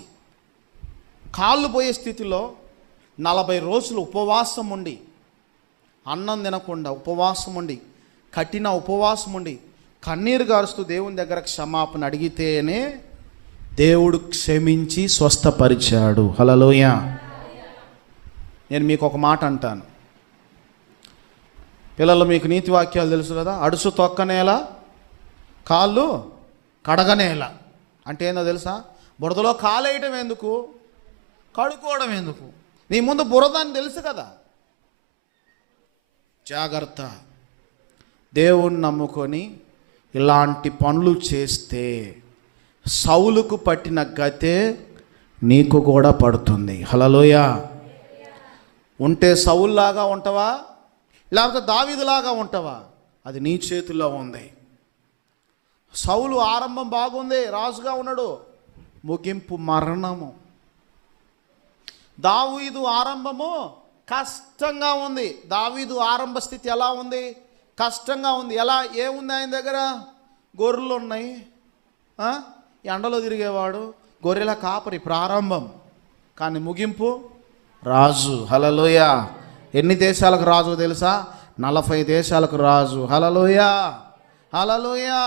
కాళ్ళు పోయే స్థితిలో 40 రోజులు ఉపవాసం ఉండి, అన్నం తినకుండా ఉపవాసం ఉండి, కఠిన ఉపవాసం ఉండి, కన్నీరు గారుస్తూ దేవుని దగ్గర క్షమాపణ అడిగితేనే దేవుడు క్షమించి స్వస్థపరిచాడు. హల్లెలూయా. నేను మీకు ఒక మాట అంటాను, పిల్లలు మీకు నీతి వాక్యాలు తెలుసు కదా. అడుసు తొక్కనేలా, కాళ్ళు కడగనేలా అంటే ఏందో తెలుసా? బురదలో కాలేయటం ఎందుకు, కడుక్కోవడం ఎందుకు? నీ ముందు బురద అని తెలుసు కదా. జాగ్రత్త. దేవుణ్ణి నమ్ముకొని ఇలాంటి పనులు చేస్తే సౌలుకు పట్టిన గతే నీకు కూడా పడుతుంది. హల్లెలూయా. ఉంటే సౌలులాగా ఉంటావా, లేకపోతే దావీదులాగా ఉంటావా, అది నీ చేతుల్లో ఉంది. సౌలు ఆరంభం బాగుంది, రాజుగా ఉన్నాడు, ముగింపు మరణము. దావీదు ఆరంభము కష్టంగా ఉంది. దావీదు ఆరంభ స్థితి ఎలా ఉంది? కష్టంగా ఉంది. ఎలా ఏముంది ఆయన దగ్గర? గొర్రెలు ఉన్నాయి, ఎండలో తిరిగేవాడు, గొర్రెల కాపరి ప్రారంభం, కానీ ముగింపు రాజు. హల్లెలూయా. ఎన్ని దేశాలకు రాజు తెలుసా? 40 దేశాలకు రాజు. హల్లెలూయా. హల్లెలూయా.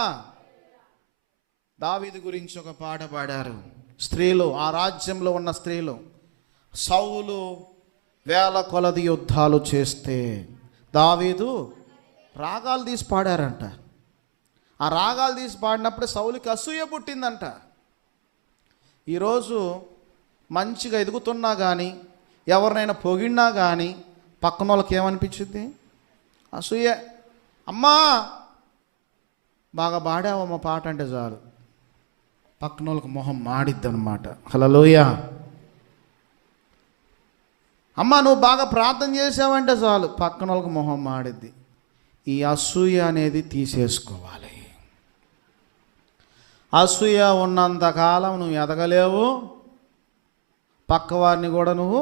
దావీదు గురించి ఒక పాట పాడారు స్త్రీలు, ఆ రాజ్యంలో ఉన్న స్త్రీలు. సౌలు వేల కొలది యుద్ధాలు చేస్తే దావీదు రాగాలు తీసి పాడారంట. ఆ రాగాలు తీసి పాడినప్పుడు సౌలుకి అసూయ పుట్టిందంట. ఈరోజు మంచిగా ఎదుగుతున్నా కానీ, ఎవరినైనా పొగిడినా కానీ పక్కన వాళ్ళకి ఏమనిపించింది? అసూయ. అమ్మా బాగా పాడావమ్మ పాట అంటే చాలు పక్కన వాళ్ళకి మొహం మాడిద్ది అనమాట. హల్లెలూయా. అమ్మ నువ్వు బాగా ప్రార్థన చేసావంటే చాలు పక్కన వాళ్ళకి మొహం మాడిద్ది. ఈ అసూయ అనేది తీసేసుకోవాలి. అసూయ ఉన్నంతకాలం నువ్వు ఎదగలేవు, పక్కవారిని కూడా నువ్వు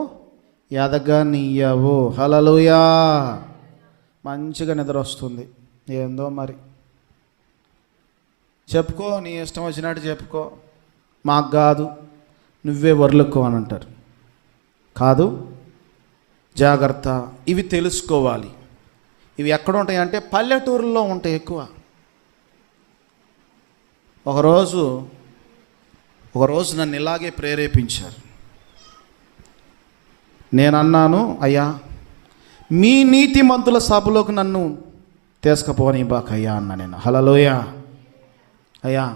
ఎదగనియ్యవు. హల్లెలూయా. మంచిగా నిద్ర వస్తుంది. ఏందో మరి, చెప్పుకో, నీ ఇష్టం వచ్చినట్టు చెప్పుకో, మాకు కాదు, నువ్వే వర్లుక్కో అని అంటారు. కాదు, జాగ్రత్త. ఇవి తెలుసుకోవాలి. ఇవి ఎక్కడ ఉంటాయి అంటే పల్లెటూరుల్లో ఉంటాయి ఎక్కువ. ఒకరోజు నన్ను ఇలాగే ప్రేరేపించారు. నేను అన్నాను, అయ్యా మీ నీతిమంతుల సభలోకి నన్ను తీసుకుపోనివ్వక అయ్యా అన్నా నేను. హల్లెలూయా. అయ్యా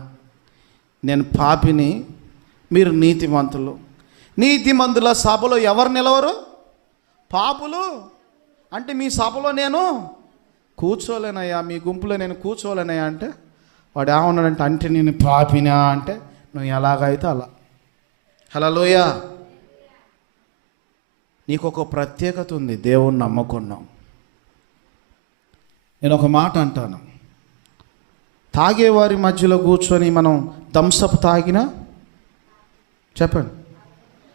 నేను పాపిని, మీరు నీతిమంతులు. నీతిమంతుల సభలో ఎవరు నిలవరు? పాపులు. అంటే మీ సభలో నేను కూర్చోలేనయ్యా, మీ గుంపులో నేను కూర్చోలేనయ్యా అంటే వాడు ఏమన్నాడంటే, అంటే నేను పాపినా అంటే నువ్వు ఎలాగైతే అలా. హల్లెలూయా. నీకు ఒక ప్రత్యేకత ఉంది, దేవుణ్ణి నమ్ముకున్నాం. నేను ఒక మాట అంటాను, తాగేవారి మధ్యలో కూర్చొని మనం థమ్సప్ తాగినా చెప్పండి,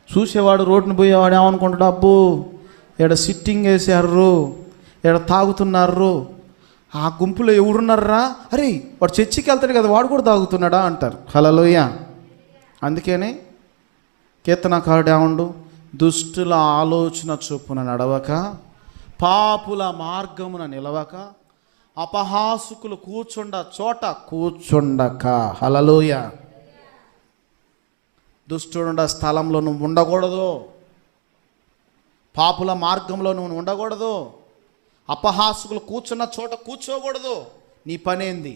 చూసేవాడు రోడ్డుని పోయేవాడు ఏమనుకుంటాడు, అబ్బో ఇక్కడ సిట్టింగ్ వేసారు, ఇక్కడ తాగుతున్నారు, ఆ గుంపులో ఎవరున్నారా, అరే వాడు చర్చికి వెళ్తాడు కదా వాడు కూడా తాగుతున్నాడా అంటారు. హల్లెలూయా. అందుకని కీర్తనకారుడు ఏమండు, దుష్టుల ఆలోచన చొప్పున నడవక, పాపుల మార్గమున నిలవక, అపహాసుకులు కూర్చుండ చోట కూర్చుండక. హల్లెలూయా. దుష్టుడుండ స్థలంలో నువ్వు ఉండకూడదు, పాపుల మార్గంలో నువ్వు ఉండకూడదు, అపహాసుకులు కూర్చున్న చోట కూర్చోకూడదు. నీ పనేంది?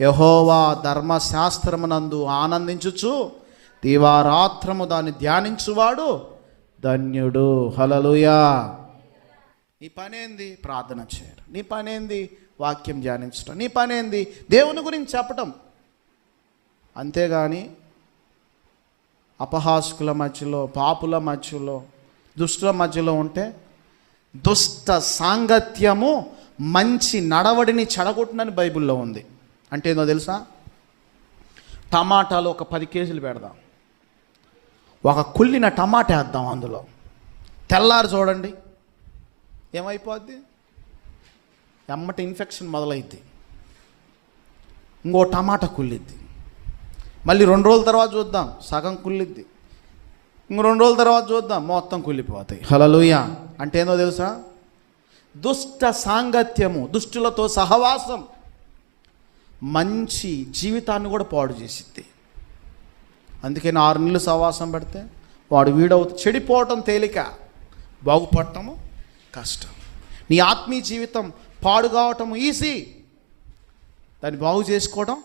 యెహోవా ధర్మశాస్త్రమునందు ఆనందించుచు దివారాత్రము దాన్ని ధ్యానించువాడు ధన్యుడు. హల్లెలూయా. నీ పనేంది? ప్రార్థన చేయడం. నీ పనేంది? వాక్యం ధ్యానించడం. నీ పనేంది? దేవుని గురించి చెప్పటం. అంతేగాని అపహాసుకుల మధ్యలో, పాపుల మధ్యలో, దుష్టుల మధ్యలో ఉంటే దుష్ట సాంగత్యము మంచి నడవడిని చెడగొట్టునని బైబిల్లో ఉంది. అంటే ఏందో తెలుసా? టమాటాలు ఒక 10 కేజీలు పెడదాం, ఒక కుళ్ళిన టమాటా వేద్దాం అందులో, తెల్లారి చూడండి ఏమైపోద్ది? ఎమ్మటి ఇన్ఫెక్షన్ మొదలైద్ది, ఇంకో టమాటా కుళ్ళిద్ది. మళ్ళీ 2 రోజుల తర్వాత చూద్దాం సగం కుళ్ళిద్ది, ఇంకో 2 రోజుల తర్వాత చూద్దాం మొత్తం కుళ్ళిపోతాయి. హల్లెలూయా. అంటే ఏందో తెలుసా? దుష్ట సాంగత్యము, దుష్టులతో సహవాసం మంచి జీవితాన్ని కూడా పాడు చేసిద్ది. అందుకని 6 నెలలు సహవాసం పెడితే వాడు చెడిపోవటం తేలిక, బాగుపడటము కష్టం. నీ ఆత్మీయ జీవితం పాడు కావటం ఈజీ, దాన్ని బాగు చేసుకోవడం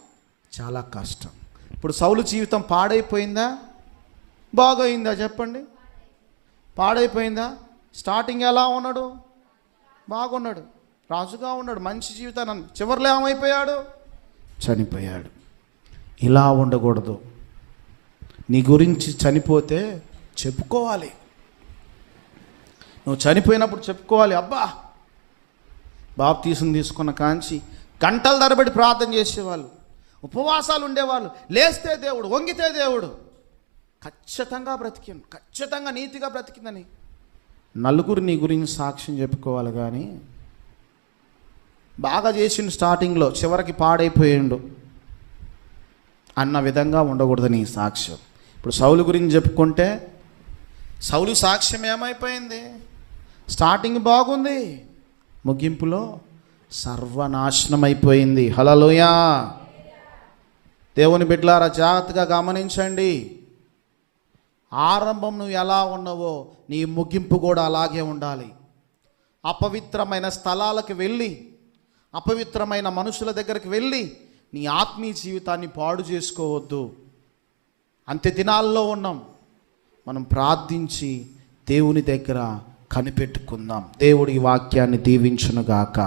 చాలా కష్టం. ఇప్పుడు సౌలు జీవితం పాడైపోయిందా బాగైందా చెప్పండి? పాడైపోయిందా? స్టార్టింగ్ ఎలా ఉన్నాడు? బాగున్నాడు, రాజుగా ఉన్నాడు, మంచి జీవితాన్ని, చివరిలో ఏమైపోయాడు? చనిపోయాడు. ఇలా ఉండకూడదు. నీ గురించి చనిపోతే చెప్పుకోవాలి. నువ్వు చనిపోయినప్పుడు చెప్పుకోవాలి, అబ్బా బాప్తీసం తీసుకున్న కాంచి గంటల తరబడి ప్రార్థన చేసేవాళ్ళు, ఉపవాసాలు ఉండేవాళ్ళు, లేస్తే దేవుడు, వంగితే దేవుడు, ఖచ్చితంగా బ్రతికింది, ఖచ్చితంగా నీతిగా బ్రతికిందని నలుగురు నీ గురించి సాక్ష్యం చెప్పుకోవాలి. కానీ బాగా చేసిండు స్టార్టింగ్లో, చివరికి పాడైపోయిండు అన్న విధంగా ఉండకూడదు నీ సాక్ష్యం. ఇప్పుడు సౌలు గురించి చెప్పుకుంటే సౌలు సాక్ష్యం ఏమైపోయింది? స్టార్టింగ్ బాగుంది, ముగింపులో సర్వనాశనం అయిపోయింది. హల్లెలూయా. దేవుని బిడ్డలారా జాగ్రత్తగా గమనించండి. ఆరంభం నువ్వు ఎలా ఉన్నావో నీ ముగింపు కూడా అలాగే ఉండాలి. అపవిత్రమైన స్థలాలకు వెళ్ళి, అపవిత్రమైన మనుషుల దగ్గరికి వెళ్ళి నీ ఆత్మీయ జీవితాన్ని పాడు చేసుకోవద్దు. అంత్య దినాల్లో ఉన్నాం, మనం ప్రార్థించి దేవుని దగ్గర కనిపెట్టుకుందాం. దేవుడి ఈ వాక్యాన్ని దీవించునుగాక.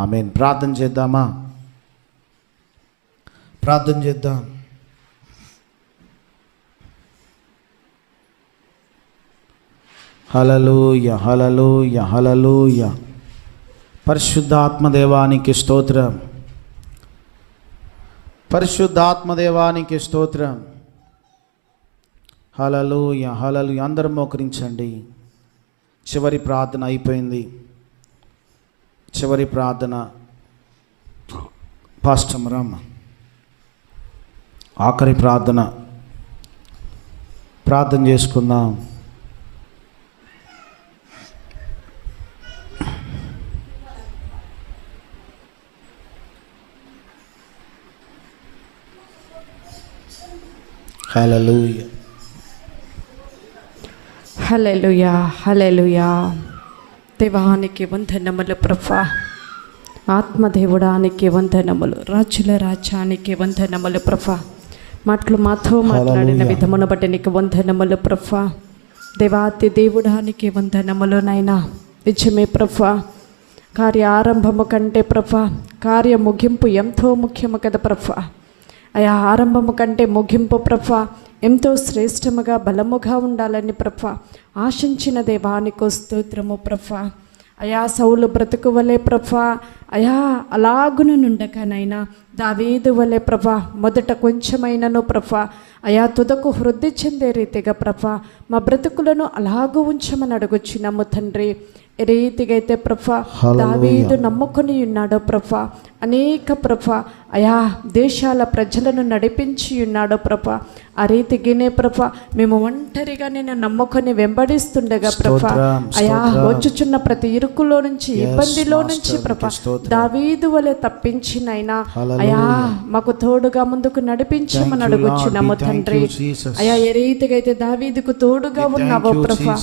ఆమేన్. ప్రార్థన చేద్దామా? ప్రార్థన చేద్దాం. హల్లెలూయా, హల్లెలూయా, హల్లెలూయా. పరిశుద్ధాత్మదేవానికి స్తోత్రం, పరిశుద్ధాత్మదేవానికి స్తోత్రం. హల్లెలూయా, హల్లెలూయా. అందరూ మోకరించండి. చివరి ప్రార్థన అయిపోయింది. చివరి ప్రార్థన పాస్టర్ రామ, ఆఖరి ప్రార్థన చేసుకుందాం. హల్లెలూయా, హల్లెలూయా, హల్లెలూయా. దేవానికి వందనములు ప్రభా, ఆత్మదేవుడానికి వందనములు, రాజుల రాజ్యానికి వందనములు ప్రభా. మాతో మాట్లాడిన విధమును బట్టి నీకు వందనములు ప్రభా. దేవాతి దేవుడానికి వందనములు నైనా. నిజమే ప్రభా, కార్య ఆరంభము కంటే ప్రభా కార్య ముగింపు ఎంతో ముఖ్యము కదా ప్రభా. అయా ఆరంభము కంటే ముగింపు ప్రభా ఎంతో శ్రేష్టముగా బలముగా ఉండాలని ప్రభా ఆశించిన దేవానికి స్తోత్రము ప్రభా. అయా సౌలు బ్రతుకు వలె ప్రభా, అయా అలాగును నుండకనైనా దావీదు వలె ప్రభా మొదట కొంచెమైనను ప్రభా అయా తుదకు వృద్ధి చెందే రీతిగా ప్రభా మా బ్రతుకులను అలాగూ ఉంచమని అడుగుచున్నాము తండ్రి. ఏ రీతిగా అయితే ప్రభా దావీదు నమ్ముకొని ఉన్నాడో ప్రభా, అనేక ప్రభా అయా దేశాల ప్రజలను నడిపించి ఉన్నాడో ప్రభా, ఆ రీతిగానే ప్రభా మేము ఒంటరిగా నేను నమ్ముకొని వెంబడిస్తుండగా ప్రభా అయా వచ్చుచున్న ప్రతి ఇరుకులో నుంచి ఇబ్బందిలో నుంచి ప్రభా దావీదు వలె తప్పించినైనా అయా మాకు తోడుగా ముందుకు నడిపించమని అడుగుచున్నాము తండ్రి. అయా ఏ రీతిగా అయితే దావీదుకు తోడుగా ఉన్నావో ప్రభా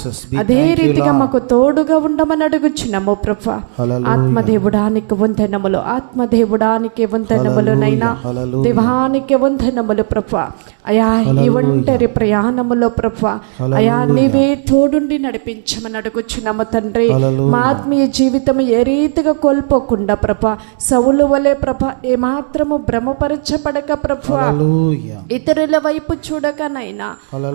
అదే రీతిగా మాకు తోడుగా ఉండమని అడుగుచున్నాము ప్రభా. ఆత్మదేవుడానికి వందనములు, ఆత్మదేవుడానికి వందనములు నైనా. దేవానికి వందనములు ప్రభా. అయా ఈ ఒంటరి ప్రయాణములో ప్రభా అయా నీవే తోడుండి నడిపించమని అడుగుచున్నాము తండ్రి. మా ఆత్మీయ జీవితం ఏ రీతిగా కోల్పోకుండా ప్రభా సౌలు వలె ప్రభా ఏమాత్రము భ్రమపరచబడక ప్రభా ఇతరుల వైపు చూడకనైనా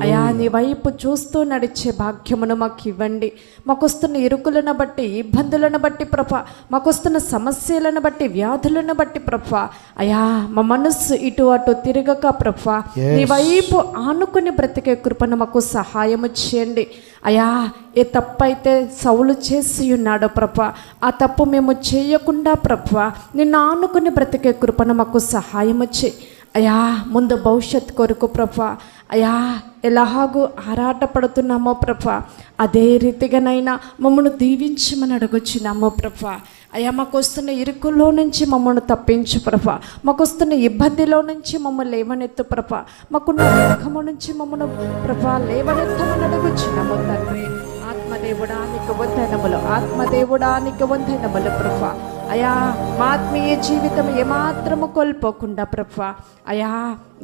అయా నీ వైపు చూస్తూ నడిచే భాగ్యమును మాకు ఇవ్వండి. మాకొస్తున్న ఇరుకులను బట్టి, ఇబ్బందులను బట్టి ప్రభా, మాకొస్తున్న సమస్యలను బట్టి, వ్యాధులను బట్టి ప్రభా అయా మా మనస్సు ఇటు అటు తిరగక ప్రభా నీ వైపు ఆనుకుని బ్రతికే కృపను మాకు సహాయము చేయండి. అయా ఏ తప్పైతే సౌలు చేసి ఉన్నాడో ప్రభా ఆ తప్పు మేము చేయకుండా ప్రభా నిన్ను ఆనుకుని బ్రతికే కృపను మాకు సహాయము చేయి. అయా ముందు భవిష్యత్ కొరకు ప్రభా అయా ఎలాగూ ఆరాటపడుతున్నామో ప్రభా అదే రీతిగానైనా మమ్మల్ని దీవించమని అడుగుచున్నామో ప్రభా. అయా మాకు వస్తున్న ఇరుకుల్లో నుంచి మమ్మల్ని తప్పించు ప్రభా, మాకు వస్తున్న ఇబ్బందిలో నుంచి మమ్మల్ని లేవనెత్తు ప్రభా, మాకున్న దుఃఖము నుంచి మమ్మల్ని ప్రభా లేవనెత్తమని అడుగుచున్నాము తండ్రి. ఆత్మదేవుడానికి వందనములు, ఆత్మదేవుడానికి వందనములు ప్రభా. అయా మా ఆత్మీయ జీవితం ఏమాత్రము కోల్పోకుండా ప్రభా అయా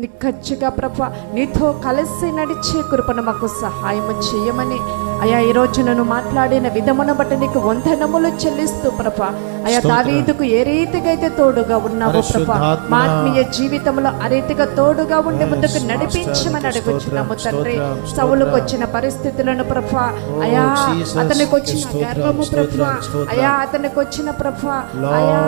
నిక్కచ్చిగా ప్రభా నీతో కలిసి నడిచే కృపను మాకు సహాయము చేయమని అయా ఈరోజు నన్ను మాట్లాడిన విధమును బట్టి నీకు వందనములు చెల్లిస్తూ ప్రభా అయా దావీదుకు ఏ రీతిగా అయితే తోడుగా ఉన్నావో ప్రభా మా ఆత్మీయ జీవితంలో ఆ రీతిగా తోడుగా ఉండి ముందుకు నడిపించమని అడుగుచున్నాము తండ్రి. సౌలుకు వచ్చిన పరిస్థితులను ప్రభా అయా అతనికి వచ్చిన గర్వము ప్రభా అయా అతనికి వచ్చిన ప్రభా అయా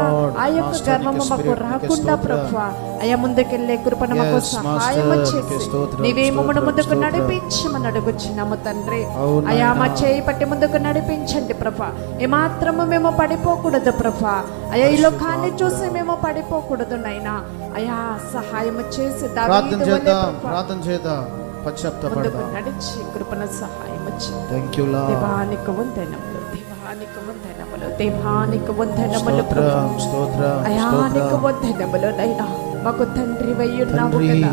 ఆ యొక్క గర్వము మాకు రాకుండా ప్రభా అయా ముందుకెళ్ళే కృపను మాకు సహాయము చేసి నీవే మమ్మల్ని ముందుకు నడిపించమని అడుగుచున్నాము తండ్రి. అయా మా చేయి పట్టి ముందుకు నడిపించండి ప్రభా. ఏమాత్రము మేము పడిపోకూడదు ప్రభా. అయా ఈ లోకాన్ని చూసి మేము పడిపోకూడదు నైనా. అయా సహాయము చేసి ప్రార్థన చేద్దాం. ముందుకు నడిచి కృపను సహాయము చేయి. దేవానికి వందనములు, దేవానికి వందనములు, దేవానికి వందనములు ప్రభా. అయానికి వందనములు నైనా. మాకు తండ్రి వయ్యున్నావు కదా,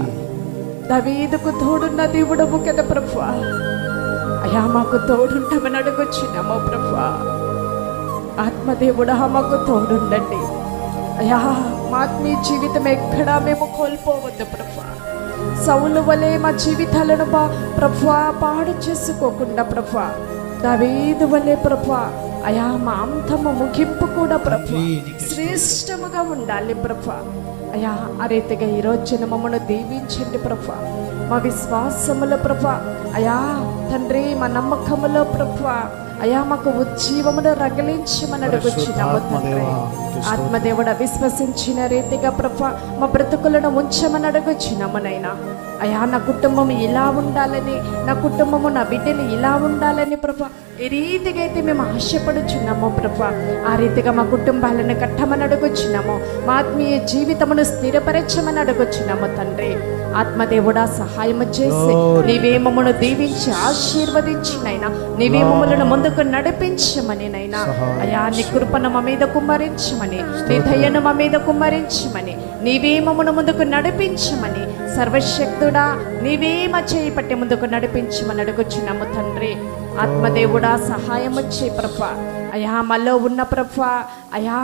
దావీదుకు తోడున్న దేవుడము కదా ప్రభా. అయా మాకు తోడుండమని అడుగుచున్నాము ప్రభా. ఆత్మదేవుడా మాకు తోడుండండి అయా. మా ఆత్మీయ జీవితం ఎక్కడా మేము కోల్పోవద్దు ప్రభా. సౌలు వలె మా జీవితాలను ప్రభా పాడు చేసుకోకుండా ప్రభా దావీదు వలె ప్రభా అయా మా అంతము ముగింపు కూడా ప్రభా శ్రేష్టముగా ఉండాలి ప్రభా. అయా ఆ రీతిగా ఈరోజున మమ్మల్ని దీవించండి ప్రభా. మా విశ్వాసములో ప్రభా అయా తండ్రి మా నమ్మకములో ప్రభా అయా మాకు ఉజ్జీవమును రగిలించమని అడుగుచున్నాము తండ్రి. ఆత్మదేవుడా విశ్వసించిన రీతిగా ప్రభా మా బ్రతుకులను ఉంచమని అడుగుచున్నాము నైనా. అయా నా కుటుంబం ఇలా ఉండాలని, నా కుటుంబము నా బిడ్డలు ఇలా ఉండాలని ప్రభా ఏ రీతిగా అయితే మేము ఆశపడుచున్నామో ప్రభా ఆ రీతిగా మా కుటుంబాలను కట్టమని అడుగుచున్నాము. మా ఆత్మీయ జీవితమును స్థిరపరచమని అడుగుచున్నాము తండ్రి. ఆత్మదేవుడా సహాయము చేసి నీవే మమ్మను దీవించి ఆశీర్వదించినైనా, నీవే మమ్మలను ముందుకు నడిపించమని నైనా. అయా నీ కృపను మా మీద కుమ్మరించమని, నీ దయను మా మీద కుమ్మరించమని, నీవే మమ్మను ముందుకు నడిపించమని, సర్వశక్తుడా నీవే మా చేయి పట్టి ముందుకు నడిపించమని అడుగుచున్నాము తండ్రి. ఆత్మదేవుడా సహాయము చే ప్రభా. అయా మాలో ఉన్న ప్రభా, అయా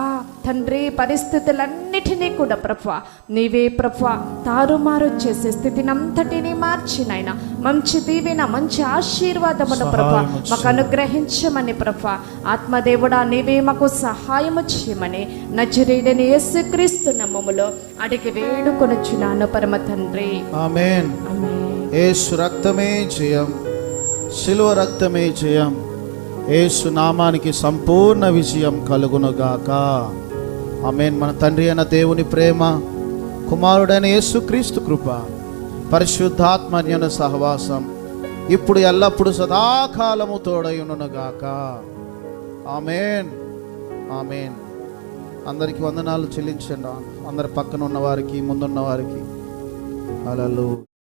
తండ్రి పరిస్థితులన్నిటినీ కూడా ప్రభా నీవే ప్రభా తారుమారు చేసే స్థితిని అంతటినీ మార్చినైనా మంచి దీవెన, మంచి ఆశీర్వాదమును ప్రభా మాకు అనుగ్రహించమని ప్రభా. ఆత్మదేవుడా నీవే మాకు సహాయము చేయమని నజరేయుడైన యేసుక్రీస్తు నామములో అడిగి వేడుకొనుచున్నాను పరమ తండ్రి. ఆమేన్. యేసు రక్తమే జయం, శిలువ రక్తమే జయం. యేసు నామానికి సంపూర్ణ విజయం కలుగునుగాక. ఆమేన్. మన తండ్రి అయిన దేవుని ప్రేమ, కుమారుడైన యేసుక్రీస్తు కృప, పరిశుద్ధాత్మ అన్యోన్య సహవాసం ఇప్పుడు ఎల్లప్పుడు సదాకాలము తోడయునుగాక. ఆమేన్. ఆమేన్. అందరికీ వందనాలు చెల్లించండి. అందరి పక్కన ఉన్న వారికి, ముందున్న వారికి. హల్లెలూయా.